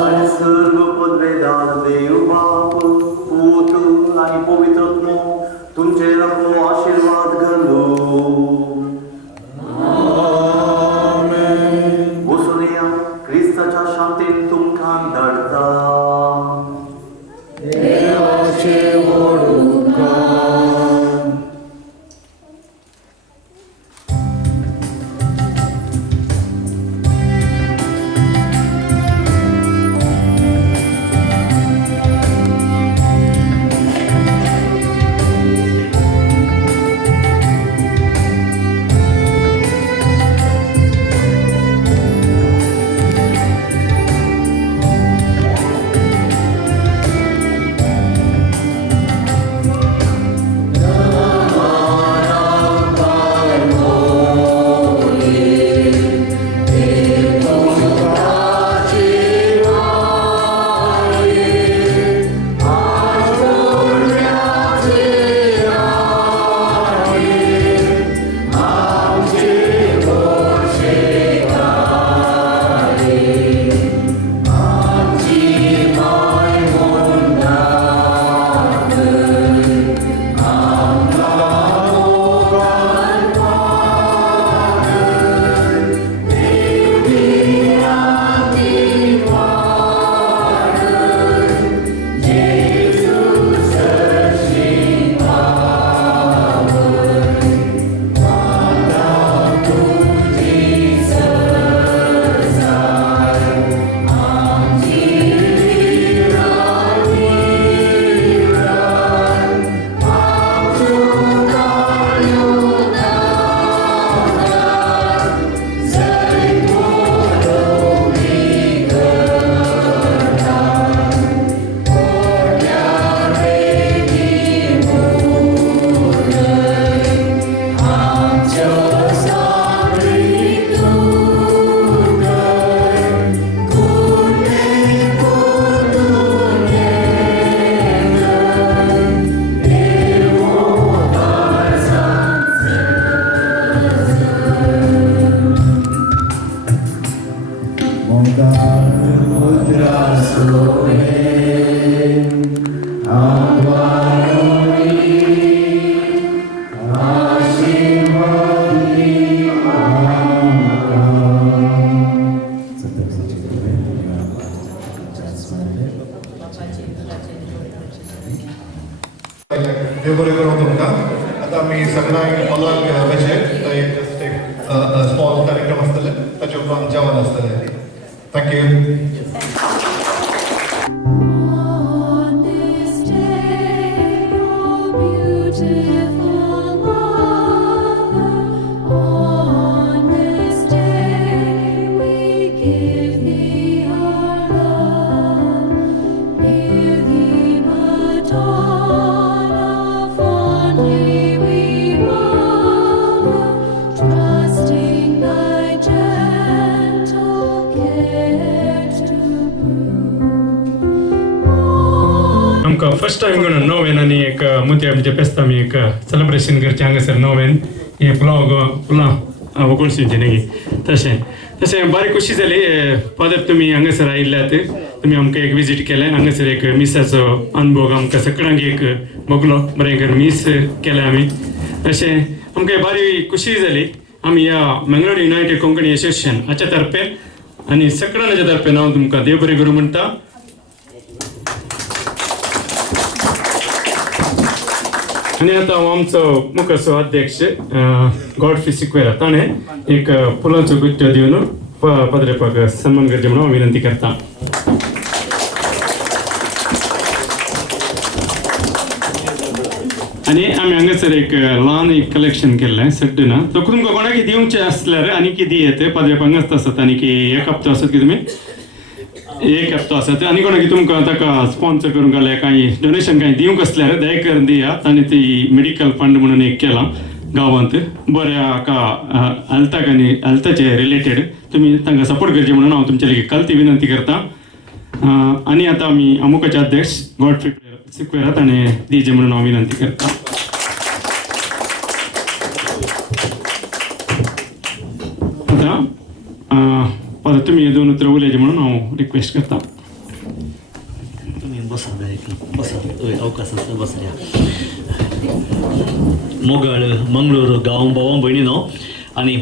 आणि सर्व पदवेदार देव बाप पूत आणि पवित्रत्व तुमचे रखलो आशीर्वाद घालूं बसून या क्रिस्ताच्या शांतीन तुमकां धाडटा देव बरें करूं तुमकां आतां आमी सगळ्यांक हॉलाक वेचे थंय जस्ट एक स्मॉल कार्यक्रम आसतले ताचे उपरांत जेवण आसतलें thank you On this day, oh beautiful mother, on this day we give thee our love. Near thee, Madonna, fondly we hover, trusting thy gentle care to prove. आमकां फर्स्ट टाइम म्हणून नोवेन आणि एक मुते आमचे पेस्त आमी एक सेलिब्रेशन करचे हांगासर नोवेन हे पुलाव वगळशींचे न्ही तशें बारीक खुशी जाली पदप तुमी हांगासर आयिल्ल्यात तुमी आमकां एक विजीट केलें हांगासर एक मिसाचो अनुभव आमकां सगळ्यांक एक बगलो बरें कर मिस केलें आमी अशें आमकां बारी खुशी जाली आमी ह्या मंगळूर युनायटेड कोंकणी एसोसिएशन हाच्या तर्फे आनी सगळ्यांच्या तर्फे हांव तुमकां देव बरें करूं म्हणटा आणि आता आमचो मुखाचो अध्यक्ष गॉडफ्री सिक्वेरा ताणें एक फुलांचो गुच्छ दिवन पदरेपाक सन्मान करचे म्हणून हांव विनंती करता आणि आमी हांगासर एक ल्हान एक कलेक्शन केल्लें सड्डना तो तुमकां कोणाक दिवचें आसल्यार आनी कितें दियेत पदरेपाक आसता आसत आनी एक हप्तो आसत की तुमी एक हप्तो आसत आनी कोणाक तुमकां ताका स्पॉन्सर करूंक जाल्यार कांय डोनेशन कांय दिवंक आसल्यार दयकर दियात आनी ती मेडिकल फंड म्हणून एक केलां गांवांत बऱ्या हाका हेल्थाक आनी हेल्थाचे रिलेटेड तुमी तांकां सपोर्ट करचे म्हणून हांव तुमचे लेगीत कळती विनंती करता आनी आतां आमी अमुकाचे अध्यक्ष गॉडफ्री सिक्वेरा ताणें दिवचें म्हणून हांव विनंती करता आतां तुमी दोन उतरां उलयचे म्हणून हांव रिक्वेस्ट करता तुम्ही बसा बसा अवकाश बसा मोगाळ मंगळूर गांव भावां भयणीनो आनी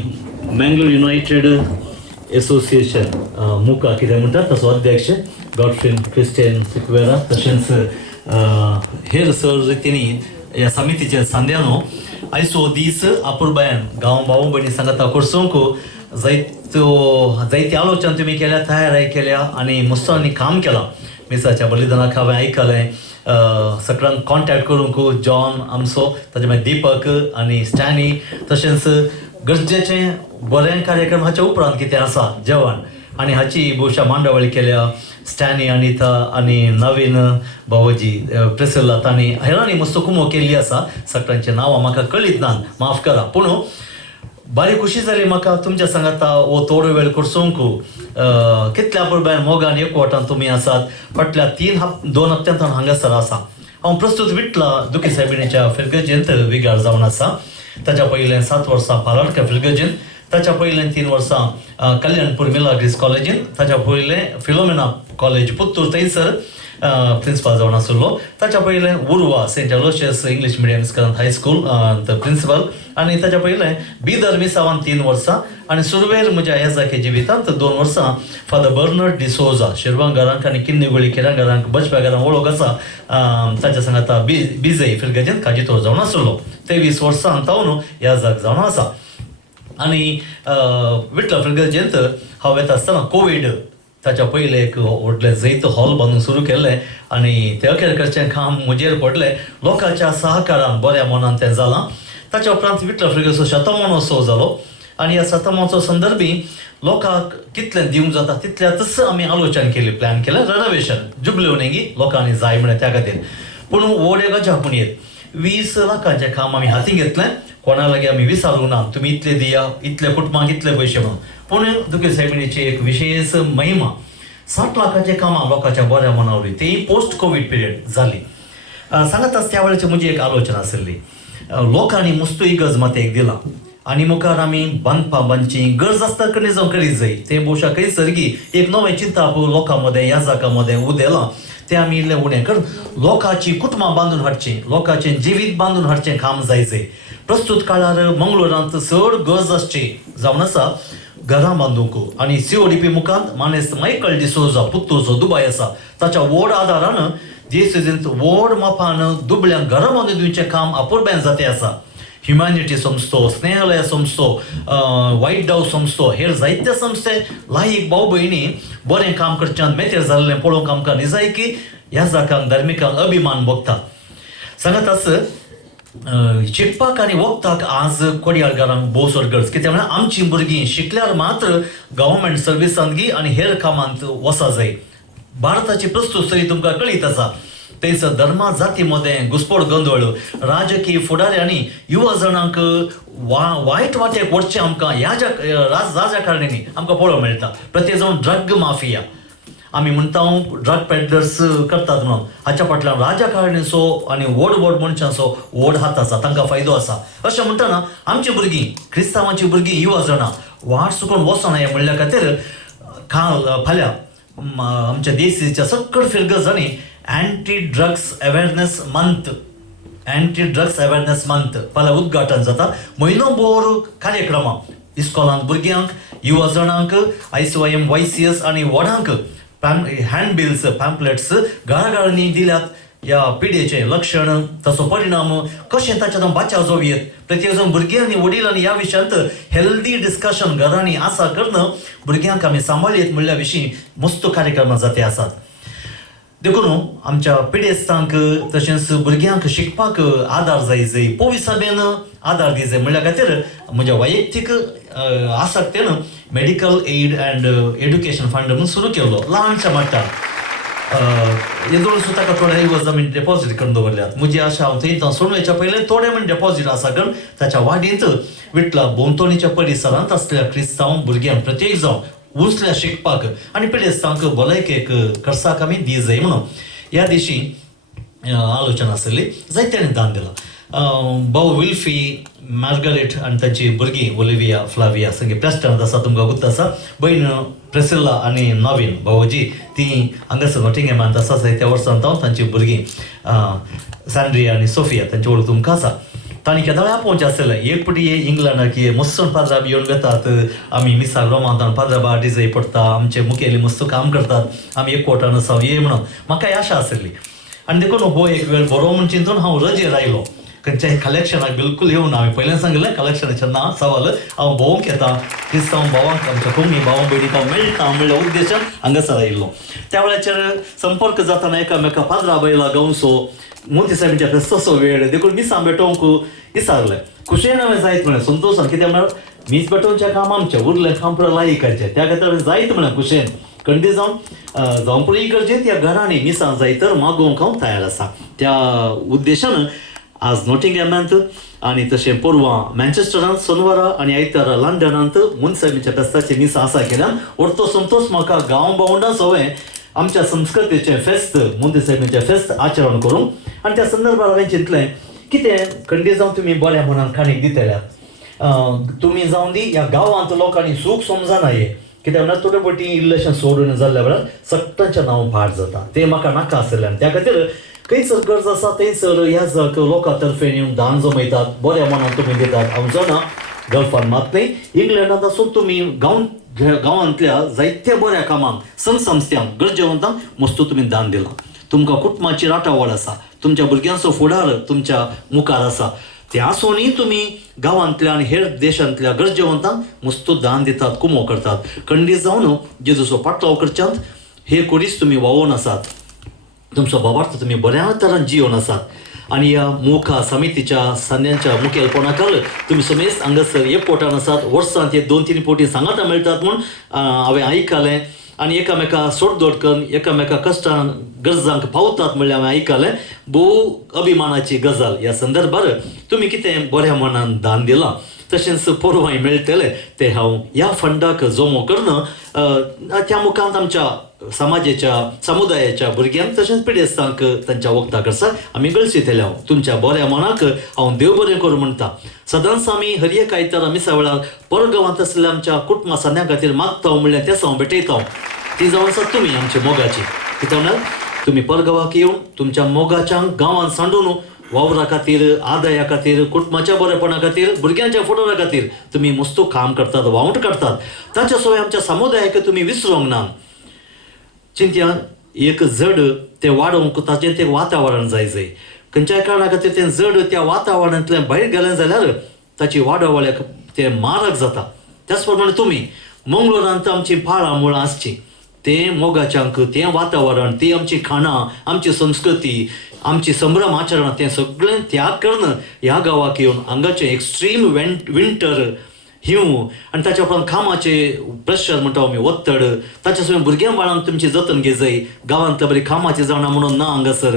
मंगळूर युनायटेड एसोसिएशन मुका कितें म्हणटात ताचो अध्यक्ष गॉडफ्री क्रिस्टियन सिक्वेरा तशेंच हेर सर तेणी ह्या समितीचे सांद्यानो आयचो दीस आपुरबायान गांव भाव भयणी सांगाता करसूंक जायती आलोचना तुमी केल्या तयारी केल्या आनी मुस्तांनी काम केलां मिसाच्या बलिदानाक हांवें आयकलें सगळ्यांक कॉन्टॅक्ट करूंक जॉन आमचो ताचे मागीर दीपक आनी स्टॅनी तशेंच गरजेचें बरें कार्यक्रम हाच्या उपरांत कितें आसा जेवण आनी हाची भोवशा मांडावळी केल्या स्टॅनी अनिता आनी नवीन बावजी प्रिसिल्ला तांणी हेरांनी मस्त कुमो केल्ली आसा सगळ्यांची नांवां म्हाका कळीत ना माफ करा पूण बारी खुशी जाली म्हाका तुमच्या सांगाता वो थोडो वेळ करसूंक कितल्या पुरबाय मोगान एकवटान तुमी आसात फाटल्या 2 हप्त्यांत हांगासर आसा हांव प्रस्तुत विटला दुखी सायबिणीच्या फिरगजेंत विगार जावन आसा ताच्या पयलें 7 वर्सां पालाडकर फिरगजेंत ताच्या पयलें 3 वर्सां कल्याणपूर मिलाग्रीस कॉलेजीन ताच्या पयलें फिलोमिना कॉलेज पुत्तूर थंयसर प्रिंसिपल जावन आसलो ताच्या पयलें उर्वा Saint Aloysius English medium high school principal आनी ताच्या पयलें बिदर मिसावान 3 वर्सां आनी सुरवेर म्हज्या येजाके जिवितांत 2 वर्सां फादर बर्नर्ड डिसोजा शिरवांगारांक आनी किन्नीगुळी किरांगारांक बचपेगारांक वळख आसा ताच्या सांगाता बिजय फिरगजेंत काजीतोर जावन आसलो 23 वर्सां तावन येजाक जावन आसा आनी विटला फिरगजेंत हांव येता आसतना कोवीड ताच्या पयलें एक व्हडलें जैत हॉल बांदून सुरू केल्लें आनी ते अखेर करचें काम म्हजेर पडलें लोकांच्या सहकारान बऱ्या मनान तें जालां ताच्या उपरांत विटला फिरगेचो शतमानोत्सव जालो आनी ह्या शतमानोत्सव संदर्भी लोकांक कितलें दिवंक जाता तितल्यातच आमी आलोचना केली प्लॅन केलें रेनोवेशन जुबल्योनेगी लोकांनी जाय म्हण त्या खातीर पूण व्हड गजा पुणयेर 20 लाखांचें काम आमी हातीन घेतलें कोणा लागीं आमी विचारूंक ना तुमी इतले दिया इतले कुटुंबांक इतले पयशे म्हणून पूण दुखी सायबिणीची एक विशेष महिमा 60 लाखांचें कामां लोकांच्या बऱ्या मनावली ती पोस्ट कोवीड पिरियड जाली सांगात त्या वेळेची म्हजी एक आलोचना आसली लोकांनी मुस्तू इगज मातेक दिलां आनी मुखार आमी बांदची गरज आसता कणी जावं करीत जाय ते भोवशा खंय सर्गी एक नवें चिंता लोकां मदें ह्या जागा मदें उदेलां तें आमी इल्लें उणें कर लोकांची कुटुंबां बांदून हाडचीं लोकांचें जिवीत बांदून हाडचें काम जायचें प्रस्तुत काळार मंगळुरांत चड गरज आसची जावन आसा घरां बांदूंक आनी CODP मुखांत मानेस्त मायकल डिसोजा पुत्तूरचो दुबाय आसा ताच्या व्हड आदारान जेसींत व्हड मापान दुबळ्यांक घरां बांदून दिवचें काम आपुरब्यान जातें आसा ह्युमॅनिटी संस्थो स्नेहालय संस्थो वायट डाव संस्थो हेर जायत्या संस्थे लायक भाव भयणी बरें काम करच्यान मेतेर जाल्लें पळोवंक आमकां निजायकी ह्या जागांक धार्मिकांक अभिमान भोगता सांगात आस शिकपाक आनी वखदाक आज कोडयाळकारांक भोवसर गरज कित्याक म्हळ्यार आमचीं भुरगीं शिकल्यार मात्र गव्हर्मेंट सर्विसांत गी आनी हेर कामांत वसा जाय भारताची प्रस्तुत स्थिती तुमकां कळीत आसा थंयसर धर्मा जाती मदें घुसपड गोंदळ राजकीय फुडाऱ्यांनी युवा जणांक वायट वाटेक वचचें आमकां ह्या राजकारण्यांनी आमकां पळोवंक मेळटा प्रत्येक जावन ड्रग माफिया आमी म्हणटा ड्रग पेडलर्स करतात म्हणून हाच्या फाटल्यान राजकारणीचो आनी व्हड व्हड मनशांचो व्हड हात आसा, तांकां फायदो आसा. अशें म्हणटना आमची भुरगीं, क्रिस्तांवांची भुरगीं युवा जाणां वाट चुकोवन वचना हें म्हणल्या खातीर फाल्यां आमच्या देशीच्या सकट फिरगजांनी एंटी ड्रग्स अवेरनेस मंथ फाल्यां उद्घाटन जाता. म्हयनोभर कार्यक्रमां इस्कॉलांत भुरग्यांक, युवा जाणांक, ICYM YCS आनी व्हडांक हँडबिल्स, पॅम्पलेट्स घराघरांनी दिल्यात. ह्या पिडेचें लक्षण, ताचो परिणाम, कशें ताच्यातून बचाव जावं, प्रत्येक जाण भुरगीं आनी वडिलांनी ह्या विशयांत हेल्दी डिस्कशन घरांनी आसा करून भुरग्यांक आमी सांबाळीत म्हणल्या विशीं मस्त कार्यक्रम जाते आसात. देखून आमच्या पिडेस्तांक तशेंच भुरग्यांक शिकपाक आदार जाय, पोविसाबेन आदार दी जाय म्हणल्या खातीर म्हज्या वैयक्तीक आसक्तेन medical aid and education fund म्हणून सुरू केलो ल्हानशा मट्टार. येदोळ सुद्दां ताका थोडे दिवस आमी डेपॉझीट करून दवरल्यात. म्हजी आशा हांव थंय सोडवेच्या पयलें थोडे म्हण डेपॉझीट आसा कारण ताच्या वाडींत विटला भोंवतणीच्या परिसरांत आसलेल्या क्रिस्तांव भुरग्यांक प्रत्येक जावन उंचल्या शिकपाक आनी पिडेस्तांक भलायकेक खर्चाक आमी दी जाय म्हणून ह्या दिशी आलोचना आसली. जायत्यांनी दान दिलां. भाऊ विल्फी, मार्गरेट आनी तांची भुरगीं ओलिविया, फ्लाविया सगळीं प्रेस्टंट आसा, तुमकां गुर्त आसा. भयण प्रेसिल्ला आनी नवीन भाऊजी तीं हांगासर नॉटिंगहॅमांत आसा. त्या वर्सांत हांव तांची भुरगीं सॅन्ड्रिया आनी सोफिया तांचे वळख तुमकां आसा. तांणी केदाळ्या पोवचे आसलें एक पटी इंग्लंडाक मस्त पाद्राब येवन घेतात. आमी मिसाक रोमांत पाद्राबा डिजाय पडटा, आमचे मुखेली मस्त काम करतात, आमी एकवटान आसा ये म्हणून म्हाकाय आशा आसली. आनी देखून हो एक वेळ बरो म्हण चिंतून हांव रजेर आयलो. खंयच्याय कलेक्शनाक बिलकूल येवना. हांवें पयलें सांगलें कलेक्शनाचें ना सवाल हांव भोवंक येता. क्रिस्तांव भावांक आमच्या कोमी भावां भयणीक हांव मेळटा म्हणल्या उद्देशान हांगासर आयिल्लो. त्या वेळाचेर संपर्क जाताना एकामेका पाद्रा बैला गावचो मोती साहेबांच्या फेस्तोचो वेळ देखून मिसां भेटोवंक इसारलें. खुशेन हांवें जायत म्हळें संतोशान, कित्याक म्हळ्यार मीस भेटोवचें काम आमचें उरलें काम पुरो लायिकाचें, त्या खातीर हांवें जायत म्हळें खुशेन खंडी जावन पुरो इगर्जेंत ह्या घरांनी मिसां जाय तर मागोवंक हांव तयार आसा. त्या उद्देशान आज नॉटिंगहॅमांत आनी तशें पोरवां मँचेस्टरांत, सोनवारा आनी आयतारा लंडनांत मुन्सामिच्या फेस्ताची मिसां आसा केल्यान व्हडतो संतोश म्हाका गांव भावंडां सवय आमच्या संस्कृतीचें फेस्त, मुंदी साहेबांचें फेस्त आचरण करूंक. आनी त्या संदर्भात हांवें चिंतलें कितें खंडी जावन तुमी बऱ्या मनान खाणीक दितल्यात. तुमी जावन दी ह्या गांवांत लोकांनी सूख समजना हे, कित्याक म्हळ्यार थोडे फावटी इल्लेशें सोडून जाल्ल्या वेळार सगळ्यांचें नांव भाट जाता. तें म्हाका नाका आसलें. त्या खातीर खंयसर गरज आसा थंयसर ह्या लोकां तर्फेन येवन दान जमयतात, बऱ्या मनान तुमी दितात. हांव जाणा गल्फान मात न्हय, इंग्लंडांत आसून तुमी गांवांतल्या जायत्या बऱ्या कामांक, संस्थांक, गरजेवंतांक मस्त तुमी दान दिलां. तुमकां कुटुंबाची राटावड आसा, तुमच्या भुरग्यांचो फुडार तुमच्या मुखार आसा. ते आसूनय तुमी गांवांतल्या आनी हेर देशांतल्या गरजेवंतांक मस्त दान दितात, कुमो करतात. खंडीत जावन जेजूचो पाटलाव करच्यांत हे कुडीच तुमी वावोवन आसात. तुमचो भावार्थ तुमी बऱ्या तरान जिवन आसात. आनी ह्या मोखा समितीच्या सान्यांच्या मुखेलपणाखाल तुमी समेस्त हांगासर एकवटान आसात. वर्सांत 2-3 फावटी सांगाता मेळटात म्हूण हांवें आयकलें. आनी एकामेका सोडदोड करून एकामेका कश्टान गरजांक पावतात म्हणल्यार हांवें आयकलें. भोव अभिमानाची गजाल. ह्या संदर्भार तुमी कितें बऱ्या मनान दान दिलां तशेंच पोरवांय मेळटलें तें हांव ह्या फंडाक जमो करून त्या मुखांत आमच्या समाजाच्या समुदायाच्या भुरग्यांक तशेंच पिडेस्तांक तांच्या वखदाक आसा आमी गळशीत येयल्या. तुमच्या बऱ्या मनाक हांव देव बरें करूं म्हणटा. सदांच आमी हर एक आयतारा मिसा वेळार परगांवांत आसलेल्या आमच्या कुटुंबा सान्या खातीर मागता म्हणल्यार तें हांव भेटयता. ती जावन आसात तुमी आमची मोगाची. कित्याक म्हळ्यार तुमी परगांवाक येवन तुमच्या मोगाच्या गांवांत सांडून वावरा खातीर, आदाया खातीर, कुटुंबाच्या बरेपणा खातीर, भुरग्यांच्या फुडारा खातीर तुमी मस्त काम करतात, वावट काडतात. ताच्या सवय आमच्या समुदायाक तुमी विसरूंक ना. चिंत्या एक जड तें वाडोवंक ताचें तें वातावरण जाय. खंयच्याय कारणा खातीर तें जड त्या वातावरणांतल्यान भायर गेलें जाल्यार ताची वाडोवळ्याक तें मारक जाता. त्याच प्रमाणे तुमी मंगळुरांत आमची पाळां मुळां आसची. तें मोगाच्यांक तें वातावरण, ती आमची खाणां, आमची संस्कृती, आमची संभ्रम आचरणां तें सगळें त्याग करून ह्या गांवाक येवन हांगाचें एक्स्ट्रीम विंटर हिंव आनी ताच्या उपरांत कामाचे प्रेशर म्हणटा आमी वत्तड, ताच्या सगळ्या भुरग्यां बाळांक तुमची जतन घे जाय. गांवांतल्या बरी कामाची जाणा म्हणून ना हांगासर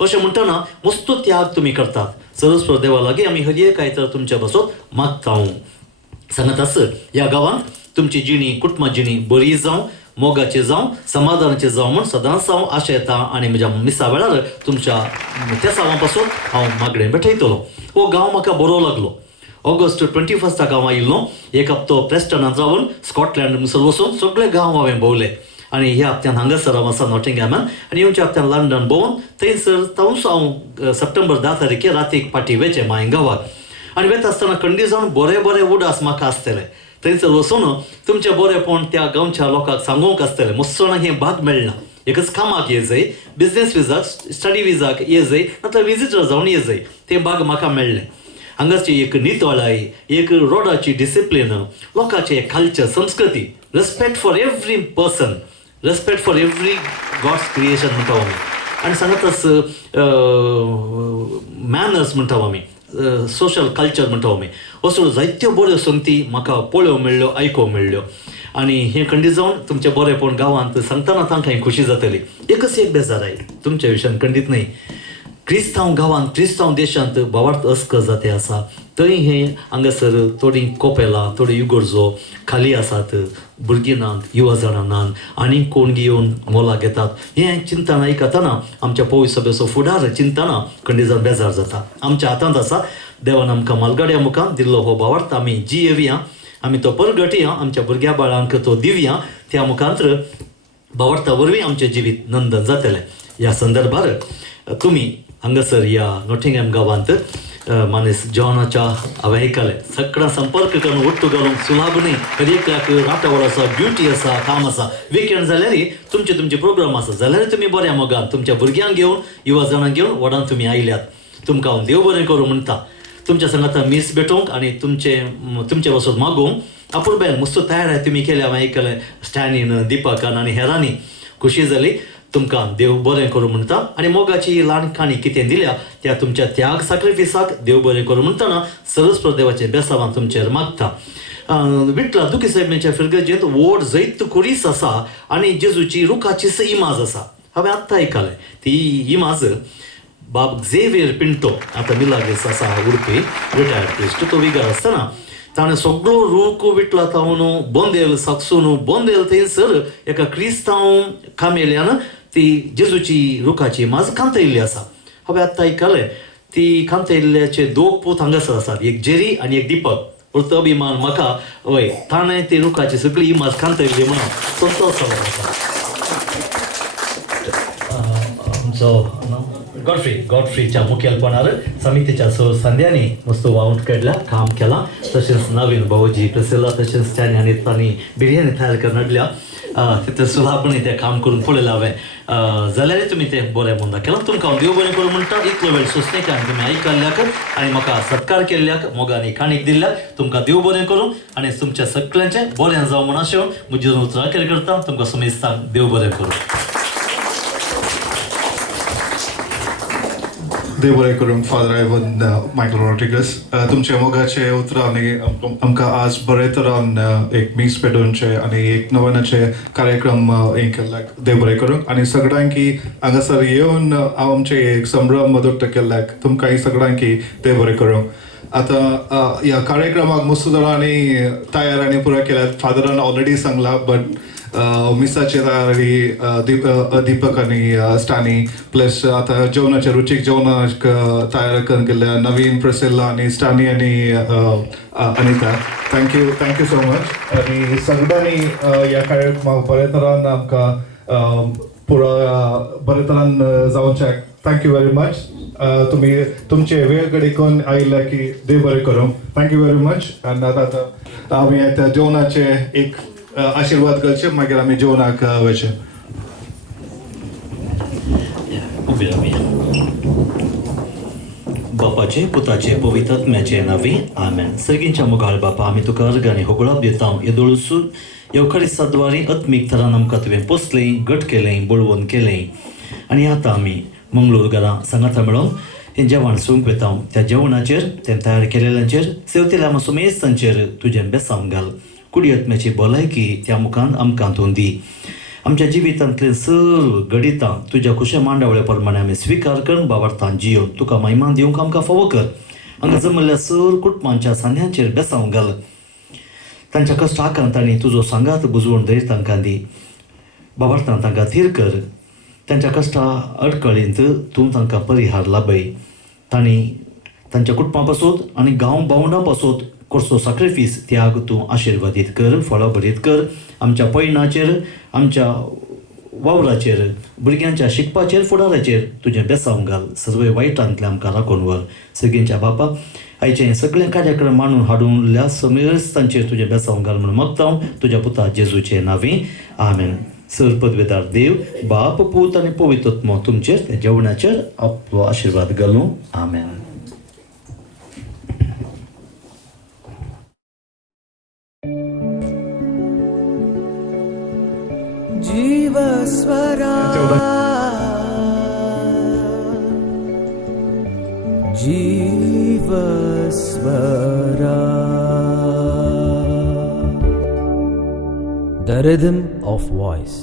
अशें म्हणटना मस्त त्याग तुमी करतात. सरस्वत देवा लागीं आमी हर एक आयतार तुमच्या बसोत मागता. सांगात आस ह्या गांवांत तुमची जिणी, कुटुंबा जिणी बरी जावं, मोगाचे जावं समाधानाचे जावं म्हूण सदांच हांव आशा येता आनी म्हज्या मिसा वेळार तुमच्या त्या सावां पासून हांव मागणें भेटयतलो. हो गांव म्हाका बरो लागलो. ऑगस्ट 21 हांव आयिल्लो. एक हप्तो प्रेस्टनांत रावून स्कॉटलँड मुसर वचून सगळे गांव हांवें भोंवले आनी ह्या हप्त्यान हांगासर हांव आसा नॉटिंगहॅमान आनी येवच्या हप्त्यान लंडन भोंवन थंयसर तावूंच हांव सप्टेंबर 10 तारीख रातीक पाटी वेचें माय गांवाक आनी वेता आसतना खंडी जावन बरें उडास म्हाका आसतलें. थंयसर वचून तुमचें बरेंपण त्या गांवच्या लोकांक सांगूंक आसतलें. मुसोणाक हें भाग मेळना. एकच कामाक ये जाय, बिझनेस विजाक, स्टडी विजाक ये जाय, नाजाल्यार विजिटर जावन ये जाय. तें भाग म्हाका मेळ्ळें. हांगाची एक नितळाय, एक रोडाची डिसिप्लीन, लोकांचे कल्चर, संस्कृती, respect for every person, respect for every God's creation म्हणटा आमी आनी सांगताच मॅनर्स म्हणटा आमी, सोशल कल्चर म्हणटा आमी. असो जायत्यो बऱ्यो संगती म्हाका पळोवंक मेळ्ळ्यो, आयकूंक मेळ्ळ्यो आनी हें खंडी जावन तुमचें बरेंपण गांवांत सांगतना तांकां खुशी जातली. एकच एक बेजार आयली तुमच्या विशयान खंडीत न्ही. क्रिस्तांव गांवांत, क्रिस्तांव देशांत बोवार्थ अस्क जाते आसा. थंय हें हांगासर थोडीं कोपेलां, थोडी युगर्जो खाली आसात, भुरगीं नात, युवा जाणां नात, आनी कोण घेवन मोलाक घेतात. हें चिंतन आयकतना आमच्या पवित्र सभेचो फुडार चिंतना खंडी जावन बेजार जाता. आमच्या हातांत आसा. देवान आमकां मालगाड्या मुखार दिल्लो हो बोवार्थ आमी जियेवया, आमी तो परगटया, आमच्या भुरग्या बाळांक तो दिवया. त्या मुखांत्र बोवार्था वरवीं आमचें जिवीत नंदन जातलें. ह्या संदर्भार तुमी हांगासर ह्या नॉटिंगहॅम गांवांत मानेस जॉनाच्या हांवें आयकलें सगळां संपर्क करून वट्टू घालूंक सुलाभ न्ही. एकल्याक रातवळ आसा, ड्युटी आसा, काम आसा, विकेंड जाल्यारय तुमचे प्रोग्राम आसा जाल्यार तुमी बऱ्या मोगान तुमच्या भुरग्यांक घेवन, युवा जाणांक घेवन वडान तुमी आयल्यात. तुमकां हांव देव बरें करूं म्हणटा. तुमच्या सांगाता मीस भेटोवंक आनी तुमचे वचून मागोवंक आपुरबायल मस्त तयार आहे तुमी केल्या. हांवें आयकलें स्टॅनीन, दिपकान आनी हेरांनी. खुशी जाली. तुमकां देव बरें करूं म्हणटा आनी मोगाची ल्हानकाणी कितें दिल्या त्या तुमच्या त्याग सॅक्रिफिसाक देव बरें करूं म्हणटना सरस्वत देवाचें बेसांवां तुमचेर मागता. विठला दुखी साहेबांच्या फिरगजेंत व्हड जैत कुरीस आसा आनी जेजूची रुखाची इमाज आसा. हांवें आत्तां आयकलें ती इमाज बाब झेवियर पिंटो आतां मिलाग्रेस आसा उडपी रिटायर्ड प्रिस्ट. तो विगार आसतना ताणें सगळो रूख विटला तावन बोंदेल साकसून बोंदेल थंयसर एका क्रिस्तांव कामेल्यान ती जेजूची रुखाची माज कांतयल्ली आसा. हांवें आत्तां आयकलें ती कांतयल्ल्याचे दोग पूत हांगासर आसात, एक जेरी आनी एक दिपक. परतो अभिमान म्हाका हय ताणें ती रुखाची सगळी इमाज कांतयल्ली म्हणून संतोश आसा. आमचो गॉडफ्रीच्या मुखेलपणान समितीच्या संध्यांनी मस्त वावंट काडला, काम केलां. तशेंच नवीन भाऊजी प्रसिल्ला, तशेंच त्यांनी आनी तांणी बिरयानी तयार करून हाडल्या. तितलें सुलापणी तें काम करून पळयलां हांवें. जाल्यारय तुमी तें बरें म्हणटा केलां. तुमकां हांव देव बरें करूं म्हणटा. इतलो वेळ सुस्तेकान तुमी आयकल्ल्याक आनी म्हाका सत्कार केल्ल्याक, मोगानी काणीक दिल्ल्याक तुमकां देव बरें करूं आनी तुमच्या सगळ्यांचें बरें जावं म्हण आशेवन म्हजी उतरां करता. तुमकां समेस्तांक देव बरें करूं. देव बरें करूं. फादर आयवन मायकल रॉड्रिगस तुमचे मोगाचे उतरांनी आमकां आज बरे तरान एक मीस पेटोवनचे आनी एक नवनाचे कार्यक्रम हें केल्ल्याक देव बरें करूं आनी सगळ्यांकी हांगासर येवन आमचे एक संभ्रम मदत केल्ल्याक तुमकां सगळ्यांकी देव बरें करूं. आतां ह्या कार्यक्रमाक मस्त जाणांनी तयार आनी पुराय केल्यात. फादरान ऑलरेडी सांगला बट मिसाची तयारी दीपक आनी स्टॅनी प्लस आतां जेवणाचे रुचीक जेवणाक तयार करून केल्ल्या नवीन प्रसिल्ला आनी स्टॅनी आनी अनिता. Thank you so much. आनी सगळ्यांनी ह्या कार्यक्रमाक बरे तरान आमकां पुरो बरे तरान जावचे थँक्यू व्हेरी मच. तुमी तुमचे वेळ कडेन आयिल्ल्या की देव बरें करूं. Thank you very much. आनी आतां आमी आतां जेवणाचे एक आशीर्वाद करचे मागीर आमी जेवणाक वयचे. बापाचे पुताचे पवित्र आत्म्याचे नांवी आमेन. सर्गींच्या मुखार बापा आमी तुका अर्ग आनी होगळाप दिता. येदोळसून येवकारिस्ता द्वारे आत्मीक तरान आमकां तुवें पोसलें, घट केलें, बळवून केलें आनी आतां आमी मंगळूर घरां सांगाता मेळोन हें जेवण सूंक वेता. त्या जेवणाचेर तें तयार केलेल्यांचेर सेवतेल्या आमच्या समेस्तांचेर तुजें बेसांव घाल. कुडी आत्म्याची भलायकी त्या मुखान आमकां तूं दी. आमच्या जिवितांतले सर्व गडितां तुज्या खुशे मांडावळे प्रमाणे आमी स्विकार करून बाबार्थान जियोन तुका महिमान दिवंक आमकां फावो कर. हांगा जमल्ल्या सर्व कुटुंबांच्या सान्यांचेर बेसांव घाल. तांच्या कश्टाकांत आनी तुजो सांगात बुजवण दरीत तांकां दी. बाबार्थान तांकां थीर कर. तांच्या कश्टा अडकळींत तूं तांकां परिहार लाभय. तांणी तांच्या कुटुंबा पासून आनी गांव बावंडा पासून कसो सॅक्रिफीस त्याग तूं आशिर्वादीत कर, फळभरीत कर. आमच्या पैणाचेर, आमच्या वावराचेर, भुरग्यांच्या शिकपाचेर, फुडाराचेर तुजें बेसांव घाल. सर्व वायटांतल्यान आमकां राखून व्हर. सगळ्यांच्या बापा आयचे सगळे कार्यक्रम मांडून हाडून समेरच तांचेर तुजें बेसांव घाल म्हणून मागता तुज्या पुता जेजूचे नांवे. आमेन. सर पदवेदार देव, बाप, पूत आनी पवित्रत्म तुमचेर त्या जेवणाचेर आपलो आशिर्वाद घालूं. आमेन. जीवस्वरा जीवस्वरा The rhythm of voice.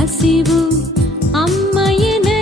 ಹಸಿವು ಅಮ್ಮ ಎನ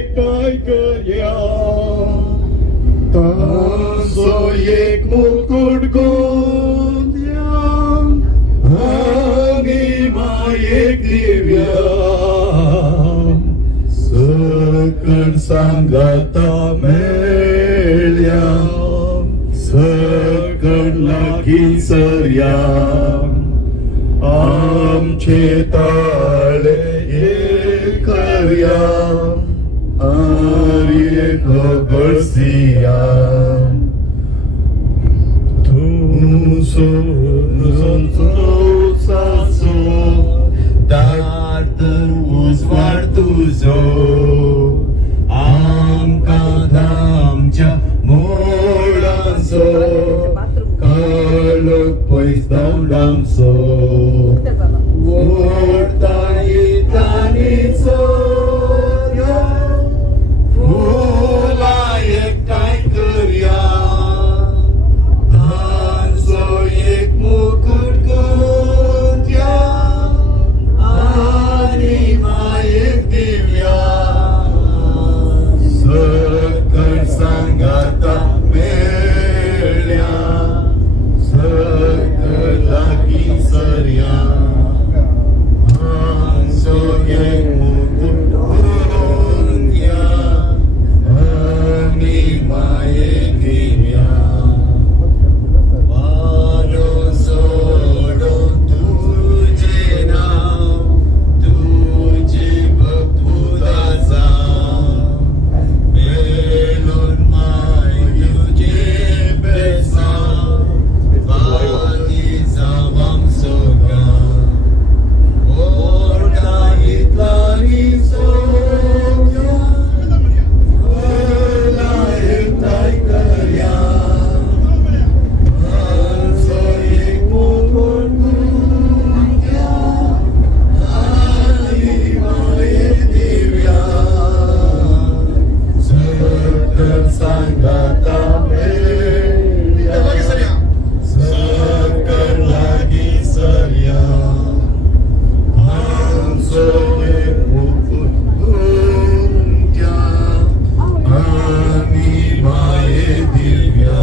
एकठांय करया तांचो एक मुकुट गोंदया आनी मायेक दिव्या सकण सांगाता मेळ्या सकण लागीं सरया आमचे ताळे एक करया आर्ये खबरसिया तूं सोडून सासो दाट उजवाड तुजो आमकां धामच्या मोडाचो काळोख पयस धांवडांचो ओडता येतानी चोरया फुलां एकठांय करया तांचो एक मुकुट गोंदया आनी मायेक दिव्या सकण सांगाता मेळ्या सकण लागीं सरया आमचो एक मुकुट गोंदया आनी मायेक दिव्या वारो सोडून तुजें नांव तुजी भक्ती दासा मेळून माय तुजे बेसांव वादी जावंक सोगा ओडा इतलानी सोग्या फुलां एकठांय करया तांचो एक मुकुट गोंदया आनी मायेक दिव्या सकण सांगाता मेळ्या सकण लागीं सरया आमचो एक मुकुट गोंदया आनी मायेक दिव्या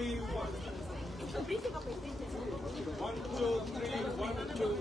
देव बरें करूं.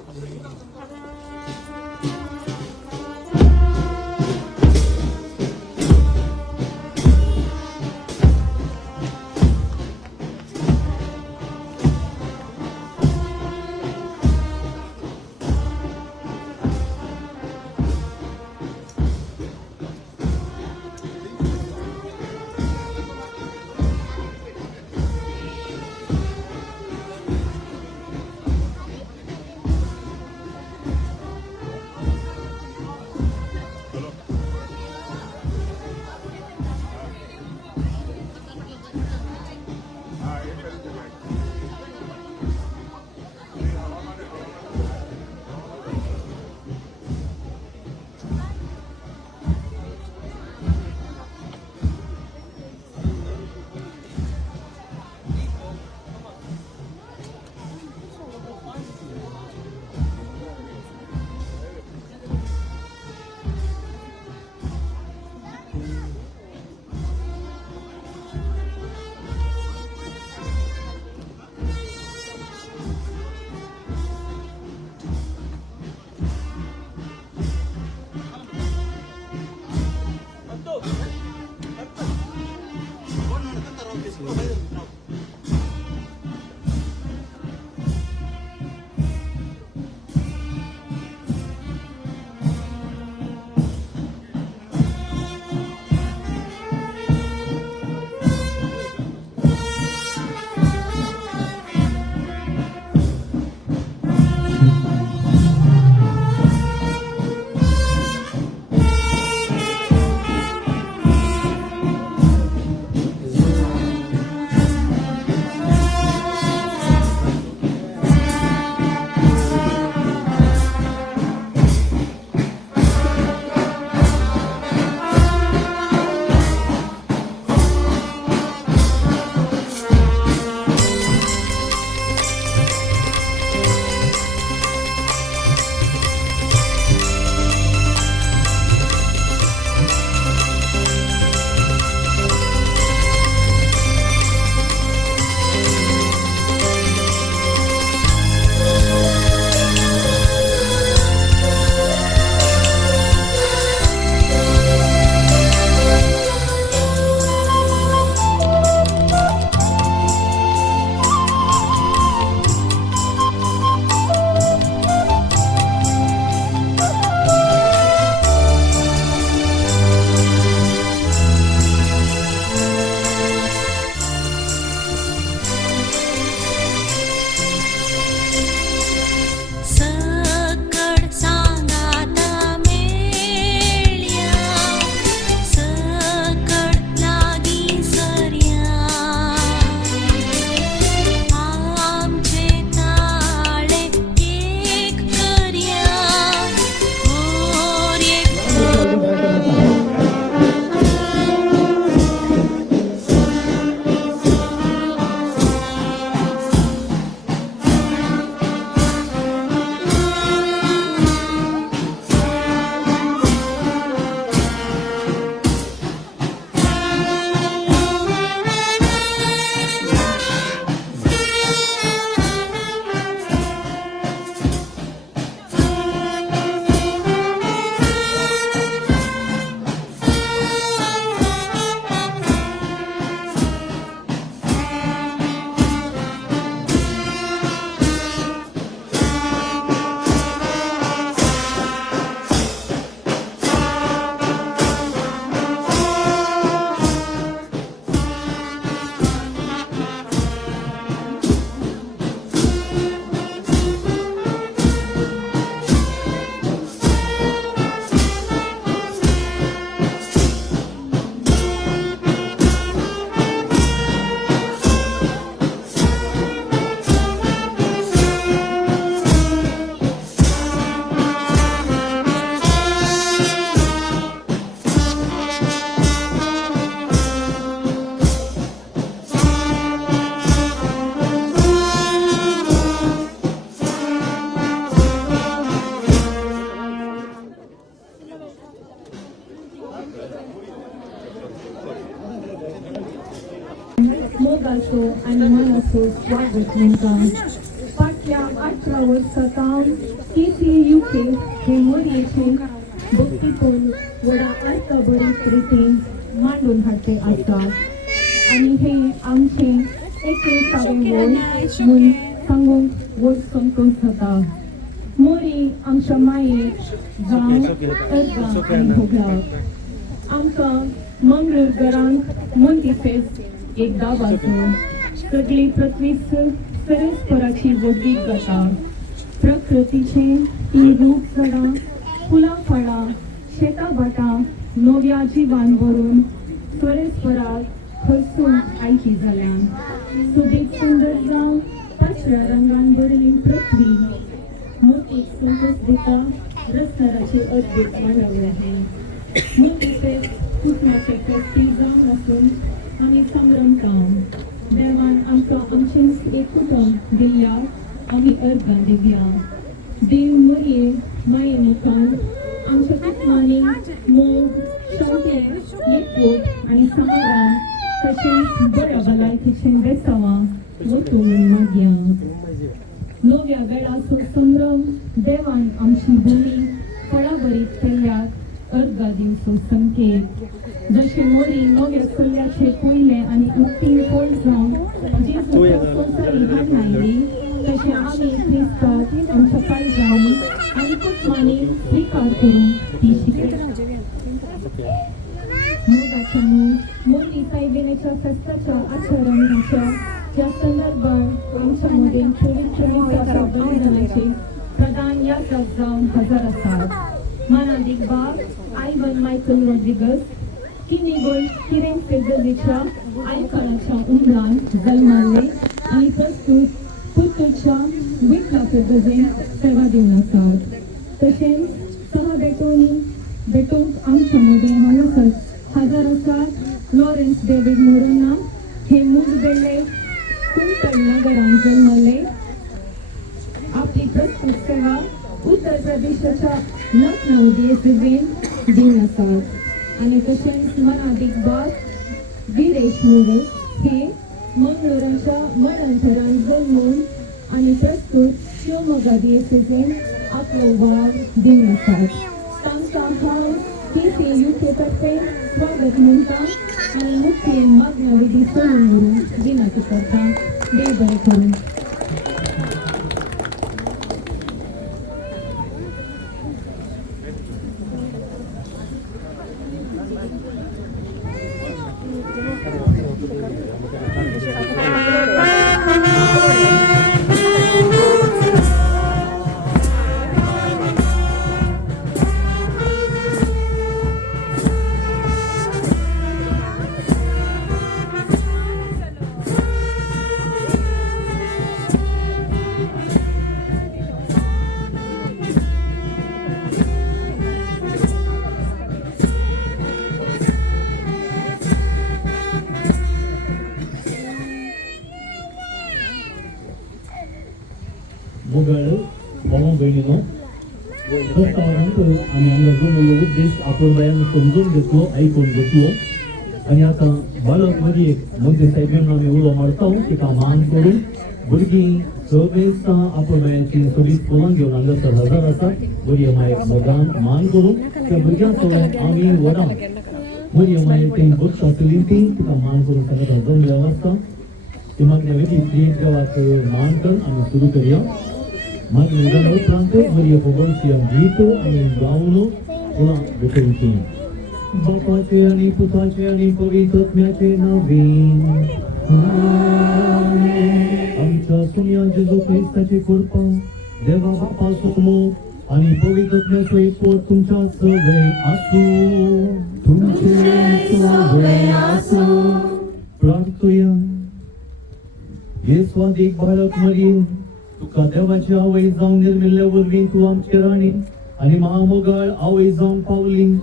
मोगाचो आनी मनाचो स्वागत म्हणटा. फाटल्या 18 वर्सांत KCUK हे मोरयेचे भक्तीपण व्हडा अर्थ रितीन मांडून हाडटे आसतात आनी हे आमचे 21वें वर्स म्हूण सांगूंक व्हड संतोश जाता. मोरी आमच्या मायेक गांव अर्गां आनी भोगलाक आमकां मंगळूर घरांक मोंटी फेस्त एकदा वाजून सगळी पृथ्वी परस्पराची वडवीक जाता. प्रकृतीचे तीन रूप झाडां फुलां फळां शेतां भाटां नव्या जिवान भरून परस्पराक हसून आयची जाल्यान सुदीक सुंदर जावं पांचव्या रंगान भरली पृथ्वी मोतीक संतोश दिता रस्त्याराचे अद्भुत मांडवळे हे मोती फेस्त कुटुंबाचे फेस्ती जावन आसून आमी संभ्रमता. देवान आमकां आमचें एक कुटुंब दिल्या आमी अर्गां दिवया. देव मोरये माये मुखान आमच्या कुटुंबांनी मोग शांती एकवट आनी समाधान तशेंच बऱ्या भलायकेचें बेसांवां वतून मागया. नव्या वेळाचो संभ्रम देवान आमची भुमी फळां बरीत केल्यात अर्गां दिवचो संकेत. जशे मोरी नव्या चलयाचे पयले आनी उक्ती पोळ जावन जेजूच्या संवसारी हाड लायली तशें आमी क्रिस्तांत आमच्या पांय जावन आनी कुटुंबांनी स्विकार करून ती शिकयता. मोगाच्या मोरी सायबिणेच्या फेस्ताच्या आचरणाच्या या संदर्भात आमच्या मध्ये 24 बलिदानाचे प्रदान यात्राक जावन हजर आसात. मानादीक बाब आयवन मायकल रॉड्रिगस किनिगोल किरेन फेगलीच्या आयकणाच्या उमरान जल्माले आनी प्रस्तूत पुत्तूरच्या विटला फेगजेन सेवा दिवन आसात. तशेंच सहा बेटोंक आमच्या मदें हांगासर हजर आसात. लॉरेन्स डेव्हिड मोरोना हे मुगबेले कुंतल नगरान जल्मले. आपली प्रस्तूत सेवा उत्तर प्रदेशाच्या लखनौ दियेसेवेन दिवन आसात. आनी तशेंच मनादीक बाब विरेश मोरे हे मंगळुराच्या मडांतरान जल्मून आनी प्रस्तूत शिवमोगा दियेसेवेन आपलो वाव दिवन आसात. तांकां हांव KCUK तर्फे स्वागत म्हणटा आनी मुखेल मागण्या विधी सोडून व्हरून विनंती करता. देव बरें करूं. मोगळ भाऊ बहिणीनो प्रस्तावानंतर आम्ही हांगा जमलो उद्देश आपण बायान समजून घेतलो ऐकून घेतलो आणि आता बालक मदी एक मंदिर साहेबीन आमी उलो मारता तिका मान करून भुरगीं सगळेच आपण बायांची सगळी स्कुलां घेवन हांगासर हजर आसात. बरी मायेक मोगान मान करून त्या भुरग्यांक सोडून आमी वरां बरी मायेक ती बस आसली ती तिका मान करून सांगता जमल्या वाजता ती मागण्या वेळी देवाक मान करून आमी सुरू करया. मागणी जाल्या उपरांत बरी खबरची गीत आनी गावन पुन्हा भेटोवची. बापाचे आनी पुताचे आनी पवित्र आत्म्याचे नांवेन आमच्या सुन्या जेजू क्रिस्ताची कृपा देवा बापा समोर आनी पवित्र आत्म्याचो एकवट तुमच्या सगळे आसूं. तुमचे सगळे आसूं. प्रार्थया. हे स्वादीक बाळक मरी तुका देवाची आवय जावन निर्मिल्ल्या वरवीं तूं आमची राणी आनी महामोगाळ आवय जावन पावली.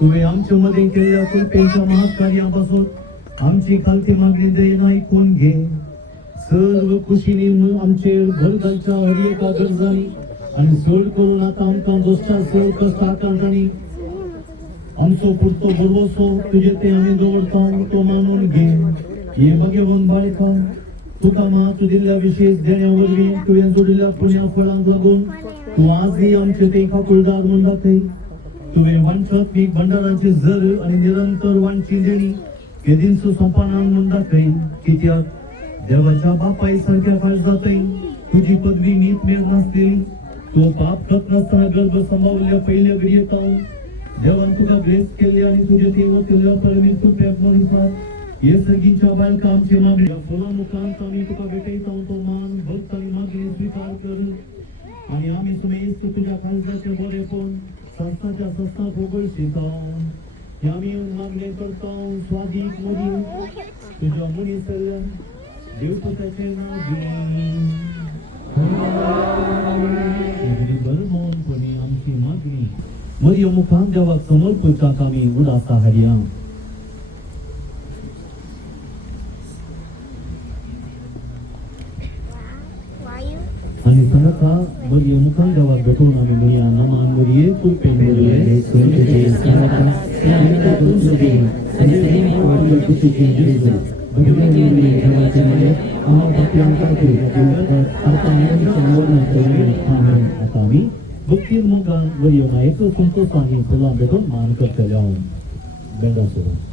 तुवें आमचे मदें केल्ल्या कृपेच्या महाकार्या पासून आमची खालती मागणी दयेन आयकून घे. सर्व खुशीनी आमचेर भर घालच्या हर एका गरजांनी आनी चड करून आतां आमकां दोश्च्या चड कश्ट आकांतांनी आमचो पुरतो बरवसो तुजे ते आमी दवरता तो मानून घे. हे भगवन बाळका तुका तू दिल्ल्या विशेष देण्या वरवीं तुवें जोडिल्ल्या पुण्या फळांक लागून तूं आजय आमचे ते खाकुळदार म्हूण दाखय. तुवें वांछात्मीक भंडाराची झर आनी निरंतर वांची देणी केदींचो सोंपानान म्हूण दाखय. कित्याक देवाच्या बापाय सारक्या काळजातय तुजी पदवी मीत मेळ नासलेली. तूं पाप करत नासतना गर्भ सांबाळिल्ल्या पयल्या घडयेक देवान तुका ग्रेस केल्ली आनी तुजे ते वतिल्ल्या परमेन कृपेक मनशाक हे सर्गीच्या बायका आमची मागणी फुलां मुखांत आमी तुका भेटयता तो मान भक्त आनी मागणी स्विकार कर आनी आमी सुमेस्त तुज्या काळजाचें बरेपण संस्थाच्या संस्था फोगळशिता. हे आमी मागणी करता स्वादीक मदी तुज्या मनीस देवपुताचें नांव बरमोनपणी आमची मागणी मरी मुखांत देवाक समर्पिताक आमी उडासा हाडया. आणि संगता बरी मुखांत देवाक भेटून आमी म्हणया नामान मरिये कृपेन मरिये सुरक्षेचे संगता त्या तुझे आणि वाटलं तुझे जेजू भगवंती देवाचे मले आम्हा पाप्यांखातीर आता आमच्या करणे. आमेन. आता आमी भक्तीन मुखान बरी मायेचो संतोषांनी फुलां भेटून मान करतले. बेंडासोर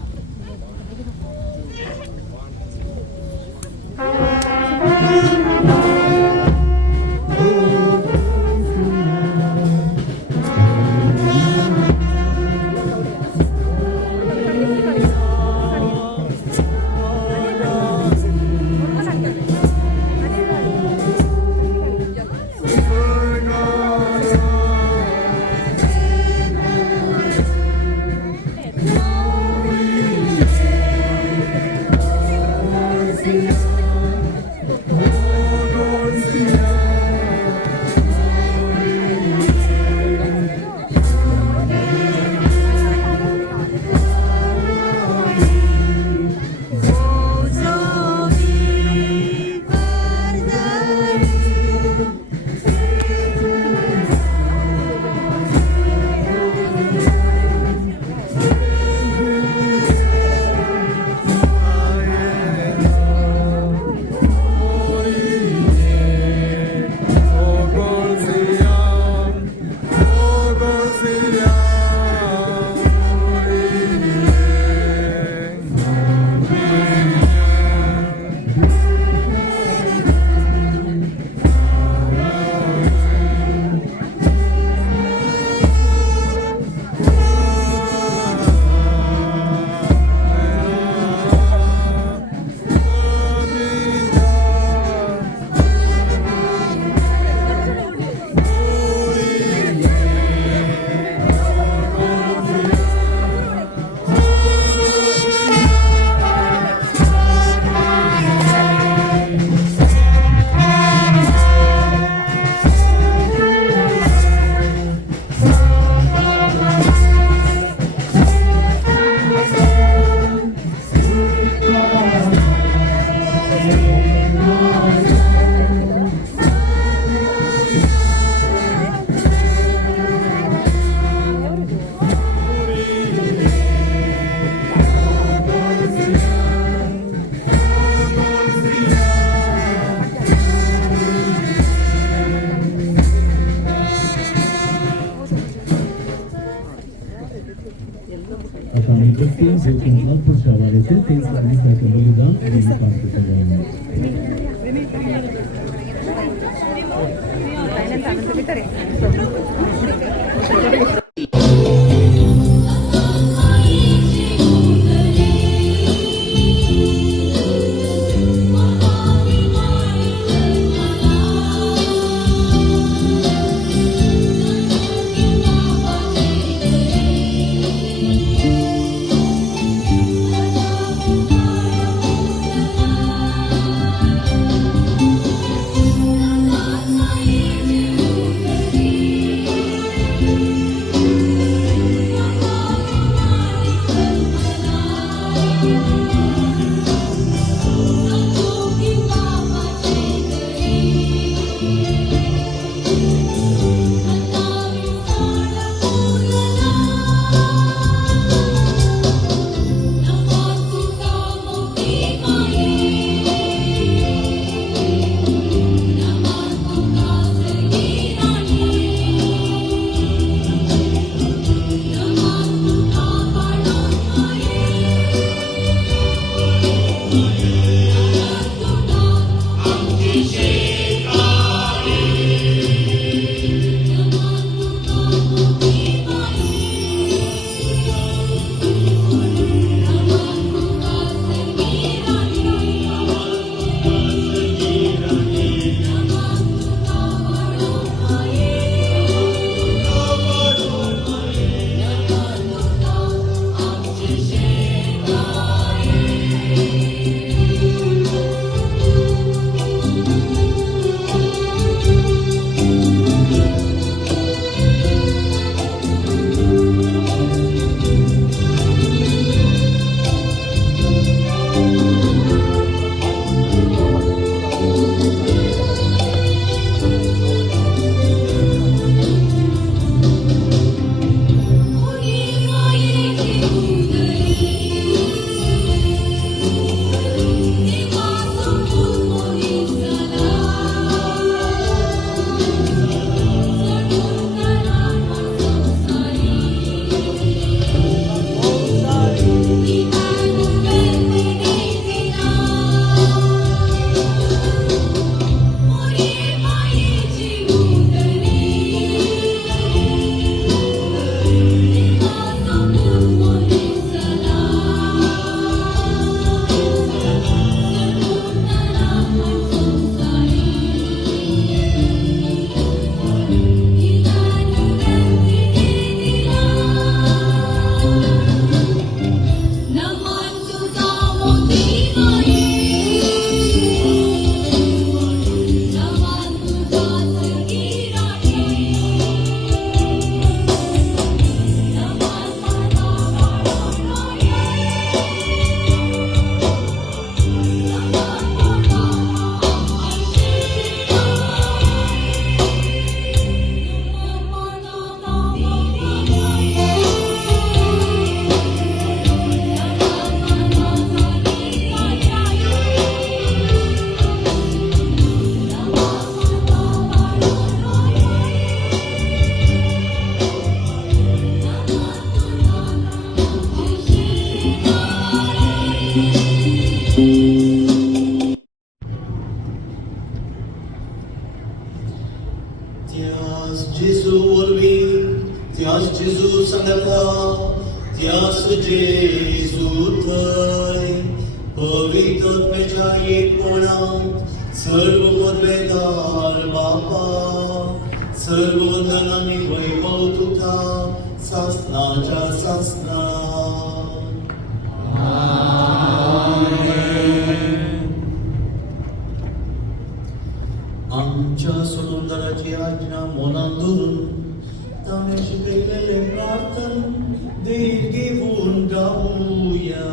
जेजू वरवीं त्याच जेजू सांगता त्याच जेजू थंय पवित्रत्वेच्या एकपणांत सर्व मदवेदार बापा सर्व वंदन आनी वैभव तुका सासणाच्या सासणा आमच्या स्वतंत्राची आज्ञा मनात धरून ताणे शिकयलेले प्रार्थन देव घेऊन गाऊया.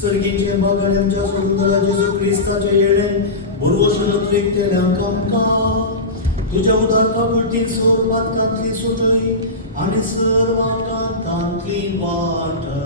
सर्गीचे मगन आमच्या सुंदर जेजू क्रिस्ताचे येणे बुरवशनत रिक्तेल्यांक आमकां तुज्या उदार काकुळटीन सोरपातकांतली सुटय आनी सर्वांकांतांतली वाटय.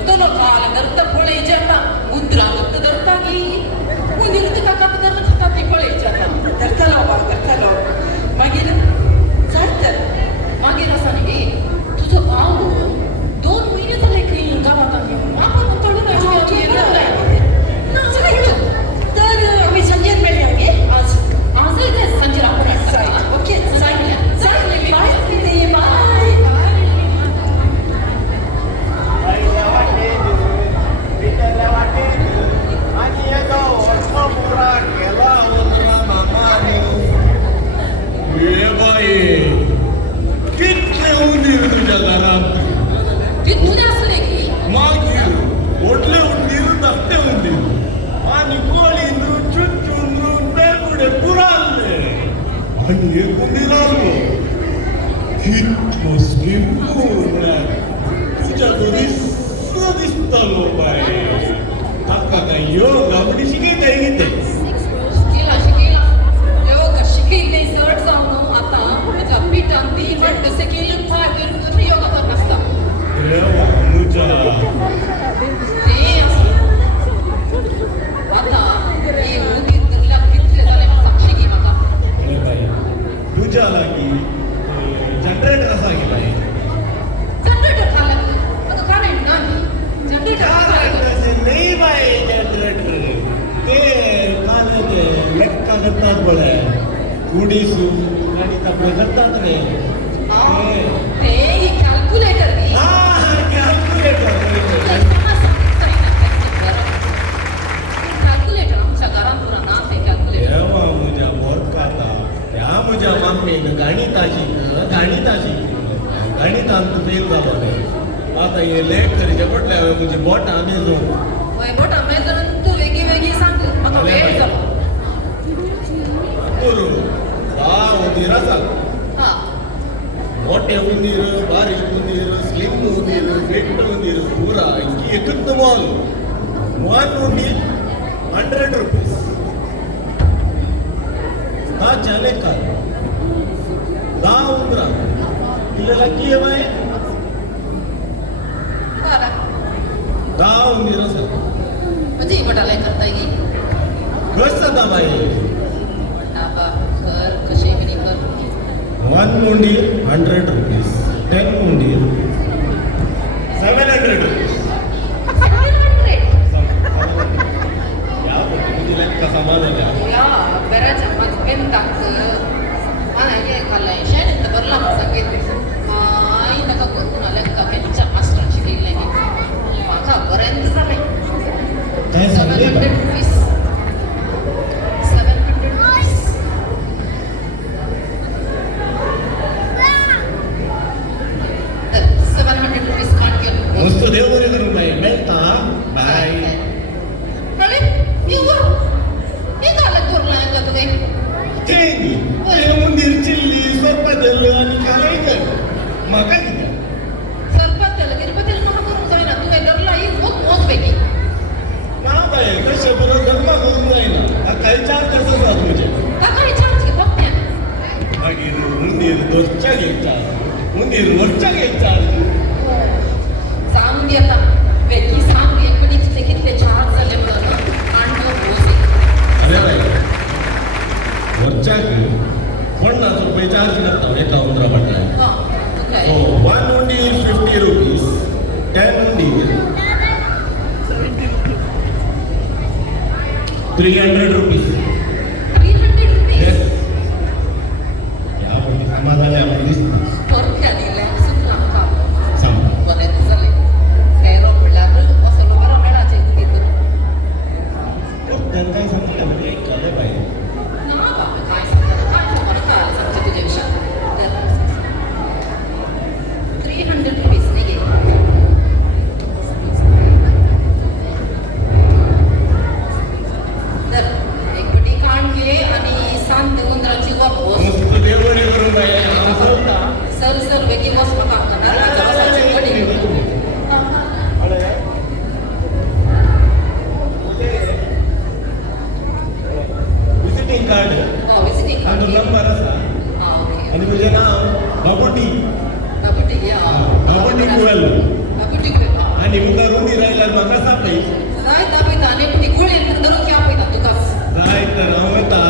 धरतलो काल धरता पळयचे आता उंदरांत धरता की उंदीर ताका धरता ती पळयचे आता धरतलो बाळ धरतलो मागीर जायत मागीर आसा न्ही तुजो भाव 2 महिने जाले की गावात येऊन आपण तळून तर आम्ही संजेर मेळया गे आज आजय ते संजेर आपण ओके जायल्या जायले बाय किती बाय कितले उंदीर तुझ्या घरात तिथून असले की मागीर व्हडले उंदीर धाकटे उंदीर आनी कोळींद्रू चुच्चुंद्रू बेगुडे पुराल्ले आनी एक उंदीर आसलो कितलो स्विम्मू म्हळ्यार तुज्या दिस दिसतालो बाय ताका काय योग आपली शिकयताय कितें शिकेला योग शिकयले चड जावन आतां म्हज्या पिठान ती वाट कसे केली फायर योग आता नासता तुझा ते आता हे उगीत धरल्यार कितले जाले साक्षी घे म्हाका तुझ्या लागीं जनरेटर आसा की जनरेटर खाल्यार ताका कारेंट ना जनरेटर नाही बाय जनरेटर ते काल ते लेक्का करतात बळे उडीसू आणि तपले करतात रे ते ही कॅल्क्युलेटर बी कॅल्क्युलेटर आमच्या घरांत पुराना ते कॅल्क्युलेटर देवा म्हज्या बोट खाता ह्या म्हज्या माम्मेन गणिता शिक गणितांत फेल जालो रे आता हे लेख करचे पडले म्हजी बोटां मेजून वय बोटा मेजून तूं वेगळी सांग म्हाका वेळ जालो तुरू उंदीर आसात हा मोठे उंदीर बारीक उंदीर स्लिम उंदीर बिट्ट उंदीर पुरा एकच मॉल 1 उंदीर 100 रुपीज दा चले का 10 उंदरा किल्ला की आहे बाय 10 उंदीर असतात म्हणजे ही बोटाला करता येईल कसं जाता बाई नाबा कर कशें कितें कर 1 उंदीर 100 रुपीज 10 उंदीर 700 रुपीज या पद्धतीने लेक्का समाधान या बऱ्याच पेन टाकतं आणि हे खाल्लंय शेण तर भरला मग सांगितलं आई नका करून आल्या का त्यांच्या मास्टर शिकले म्हाका बऱ्यांत झाले 700 रुपीज 700 रुपीज तर 700 रुपीज काट केलं मस्त देव बरे करून बाई मेळता बाय कळे येऊ हे घालत धरला का तुझे ते उंदीर चिल्ली सोपदल आणि खालायचं म्हाका कितें सरपंचाला गिरपतीला महा करून जायना तुवें धरला ही खूप मोज पैकी ना बाय कशें बरोबर जन्मा करून जायना काही 4 तास आसात तुजे ताका विचारच की फक्त मागीर उंदीर दोरच्या घेतात उंदीर वरच्या घेतात सांग दी आता वेकी सांग एक मिनिट कितले चार्ज झाले म्हणून आणि मोजे अरे बाई वरच्या घे 50 रुपये चार्ज करता एका उंदरा फाटल्यान हां काय सो 1 उंदीर 50 रुपीज 10 उंदीर 300 रुपीज 300 रुपीज Yes. या पद्धती समाधान आपण दिसतं थोडक्यात दिल्या सुद्धा आमका सांग बरेच झाले एरो म्हणल्यार असं बरो मेळाचे कितें त्यांना सांगता म्हणजे एक झालं पाहिजे ना बाबा काय सांगता काय सांगता तुझ्या विषयी तर 300 रुपीज नाही घे तर एक राहिल्यार म्हाका सांग पळय. जाय दाबयता आनी पुटी गुळ्यान धरून क्या पळयता तुकाच. जाय तर हांव वता.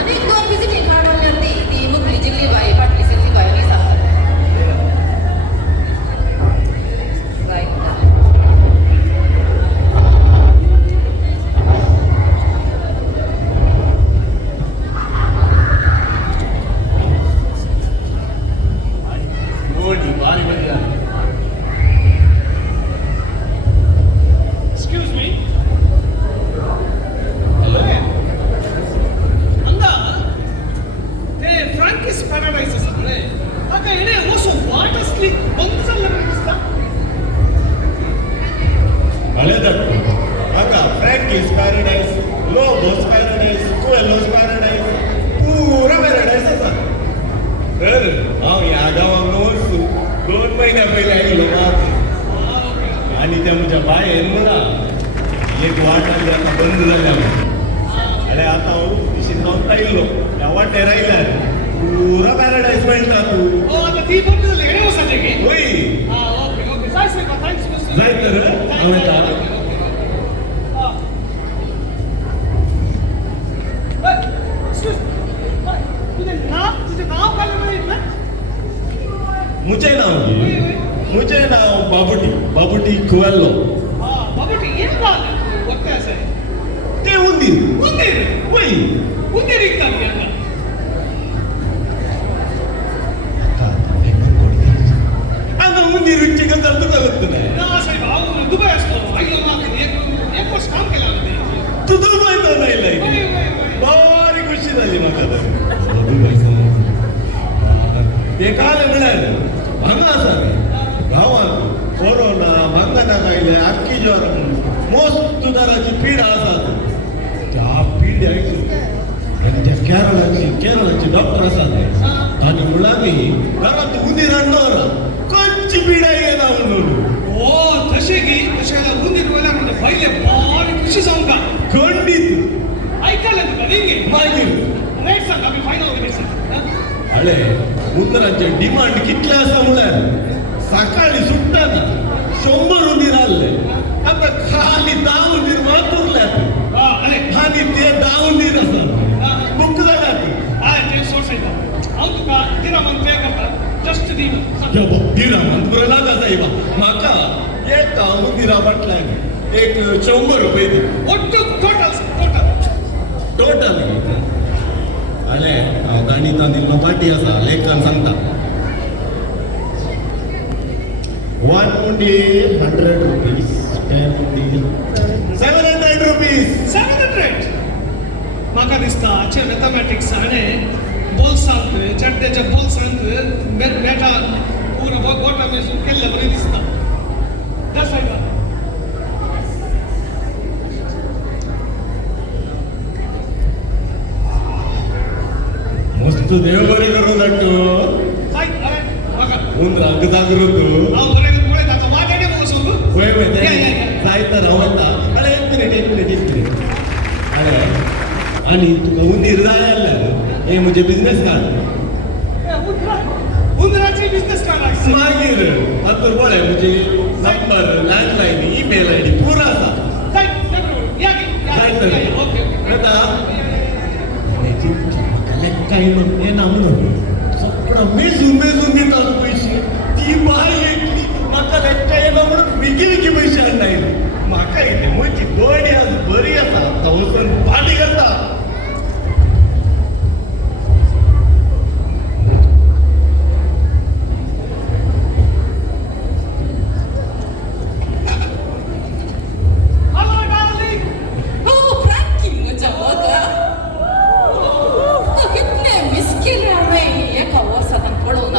आनी एक दोन विजिटींग कार्ड वाल्यार ती मुगली जिल्ली बाई पाटली सल्ली बाई आनी सांगता. Excuse me. Hello. Anda. Te Frankie's Paradise asale. Aka ine also water sleep ಬಂದು ಸಲ್ಲಬೇಕಿಸ್ತಾ. ಹಳೆದಟ್ಟು. Aka Frankie's Paradise, Lobo's Paradise, Coelho's Paradise. ಪೂರ Paradise ಅसा. हांव ह्या गांवांत वचूं 2 महिन्या पयलीं आयिल्लो आनी त्या म्हज्या बायेन म्हणा एक वाट आसली आतां बंद जाल्या आनी आतां हांव खुशीन जावन आयिल्लो ह्या वाटेर आयल्यार पुरा पॅराडायज मेळटा तूं. ती बंद जाली वय जाय तर हांव येता. मुझे नाव बाबुटी कुवेल्लो. बाबुटी ಏನ್ ಕಾಲ ಗೊತ್ತಾ ಸರ್ ते ಉಂದಿರ್ ವೈ ಉಂದಿರ್ ಇಕ್ತಾನೆ ಅಲ್ಲ ಉಂದಿರ್ ಇಚ್ಚಿಗೆ ತಂದು ಕಲುತ್ತನೆ ನಾ ಸಾಹೇಬ್ ಅವರು ದುಬೈ ಅಷ್ಟು ಅಯ್ಯೋ ನಾನು एक वर्ष काम केला होते तू दुबई तो नाही लाईली भारी खुशी झाली मला दुबई ते काल मिळाले हांगा आसा गांवांत कोरोना भांगना कायले आख्खी ज्वर मोस्त दराची पीड आसात त्या पीड ते केरळाची डॉक्टर आसात आनी मुलांनी घरांत उंदीर हाडणार खंयची पिडाय येना म्हणून. ओ तशें की तशें उंदीर वयल्या म्हणून पयले बरी खुशी जावंका खंडीत ऐकलें तुका रिंगे मागीर नेक्स्ट सांग आमी फायनल करूं. अळे उंदरांचे डिमांड कितले आसा म्हळ्यार सकाळी सुट्टाना 100 उंदीर आहले आता खाली 10 उंदीर वापरल्यात आनी ते 10 उंदीर आसा बुक जाल्यात. ते सोसायटी हांव तुका दिरामन पे करता जस्ट दिरामन पुरो नाका साहेबा म्हाका एका उंदिरा फाटल्यान एक 100 रुपये दी. टोटल आले हांव गाणितान दिल्लो पाटी आसा लेखन सांगता. 1 उंडी 100 रुपीज 10 उंडी 700 रुपीज. 700 म्हाका दिसता आजचे मॅथमॅटिक्स आनी बोल्सांत चड्डेच्या बोल्सांत मेटा पुरो गोटा मेजून केल्ले बरें दिसता. मस्त देव बरें करूं धाडटो उंदरांक जागृत जाय तर हांव वता. अरे एक मिनिट अरे आनी तुका उंदीर जाय जाल्यार हे म्हजे बिझनेस कार्ड उंदराचे बिझनेस कार्ड मागीर तातूंत बरें म्हजे नंबर लँडलायन ईमेल आयडी पुरो आसा. जाय तर येता काय येना म्हणून सगळं मेजून दितात पैसे. ती बाय येतली म्हाका लेक्का येना म्हणून विकी पैसे हाडनाय म्हाका येते म्हजी दोडी आज बरी आसा तो वचून पाटी करता. कितले मिस केले हांवें एका वर्सांत पळोवन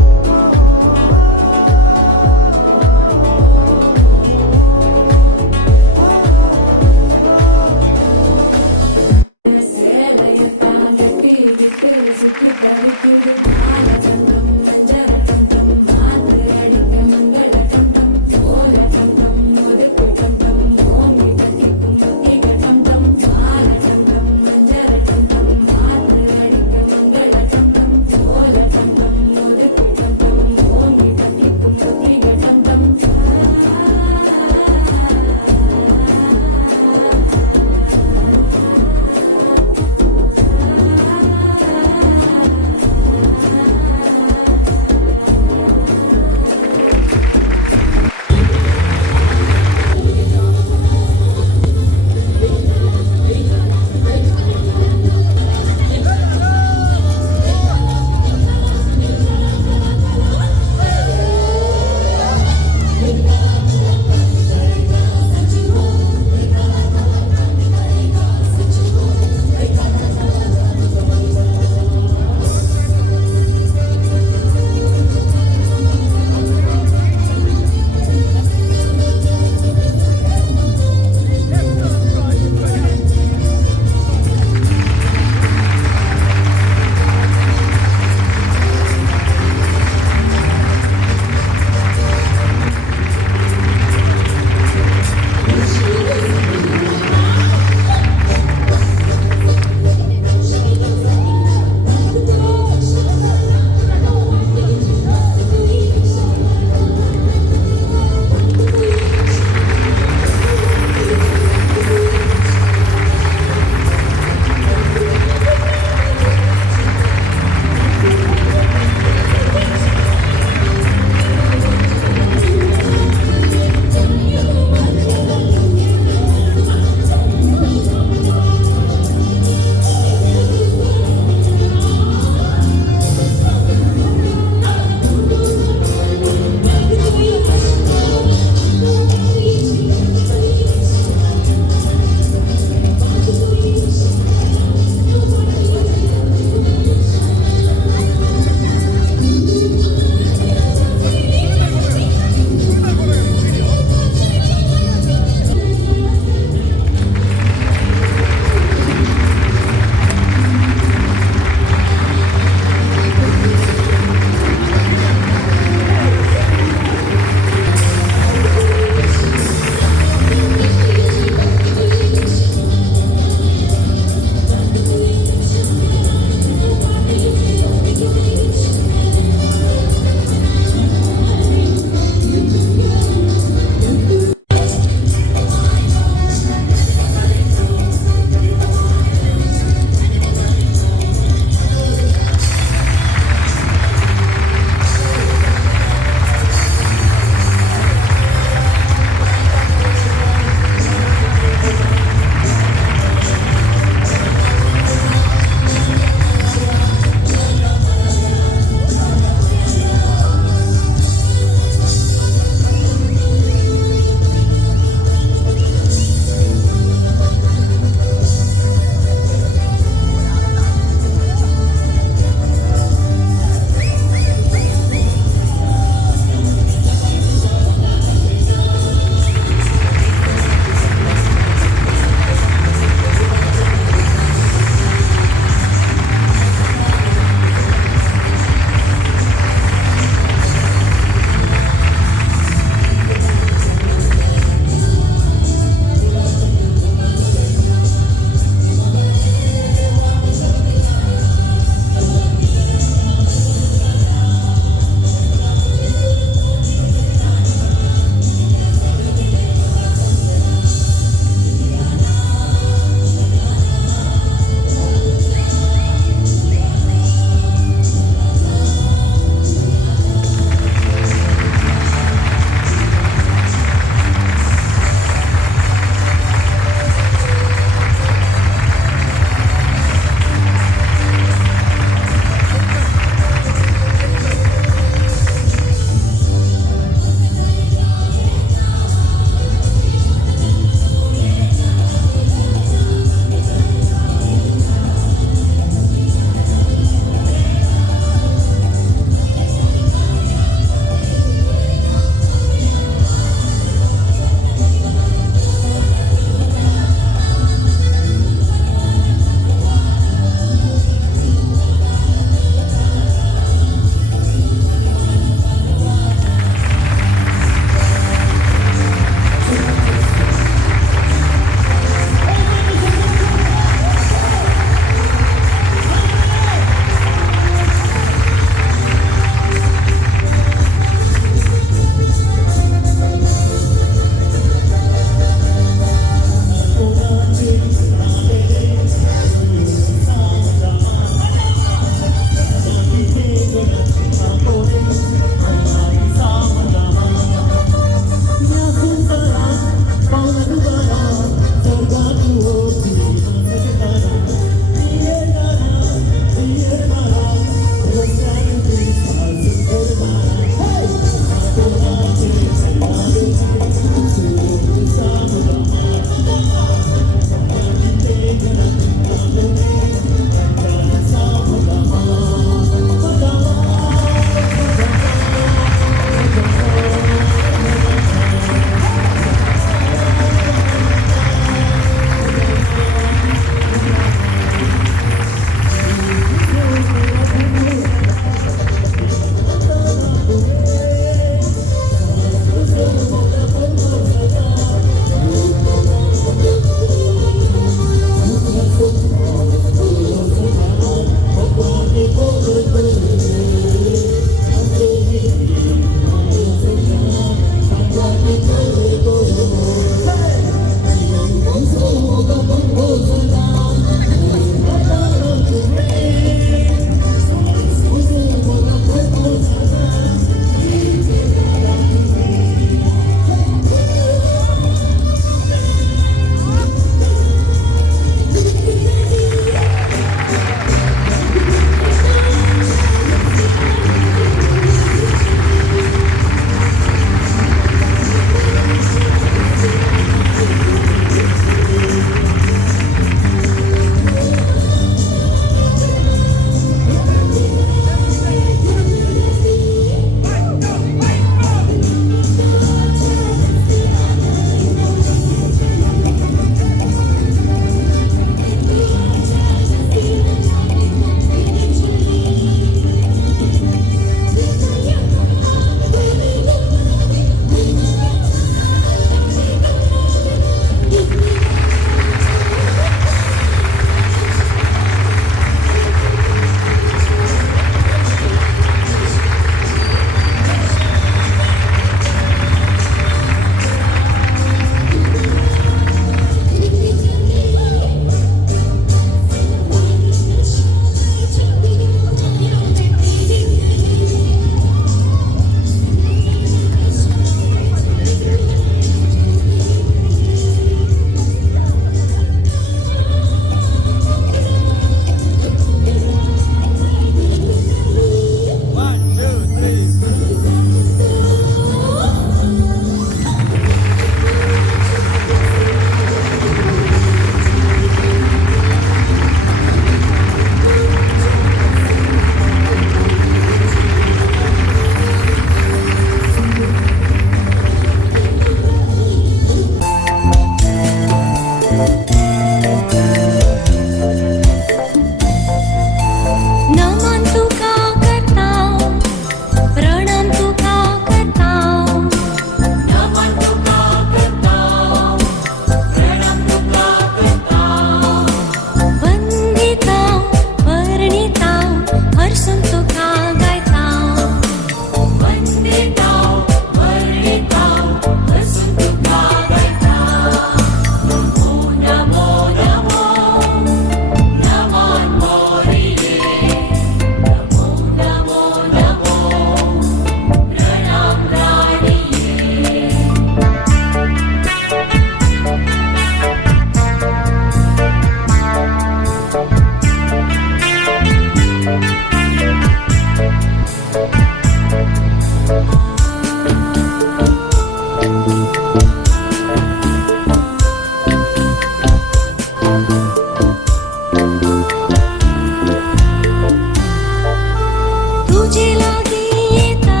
तुझे लागी येता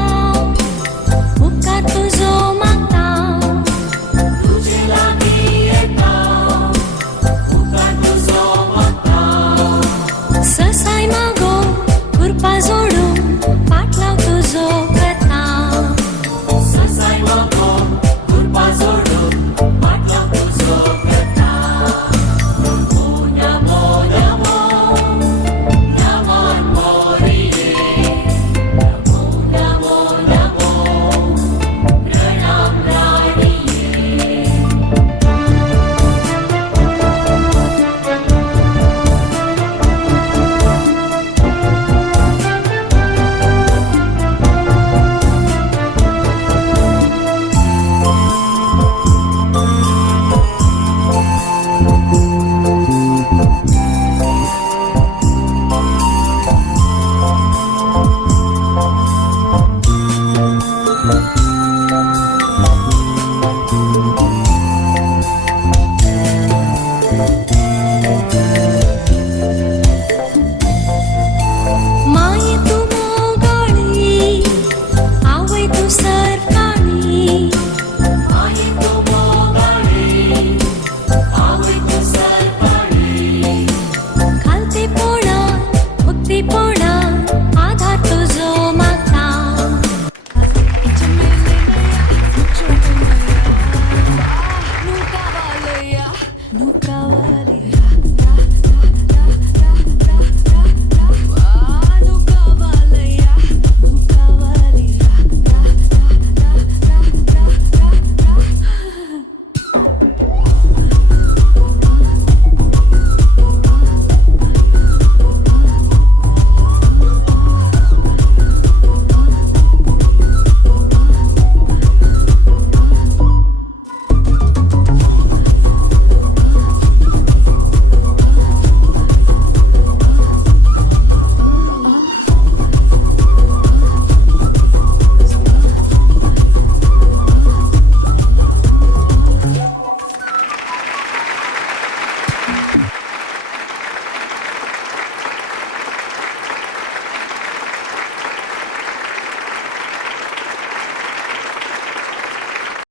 उपकार तुझो मागता तुझे लागी येता उपकार तुझो मागता ससाय मागो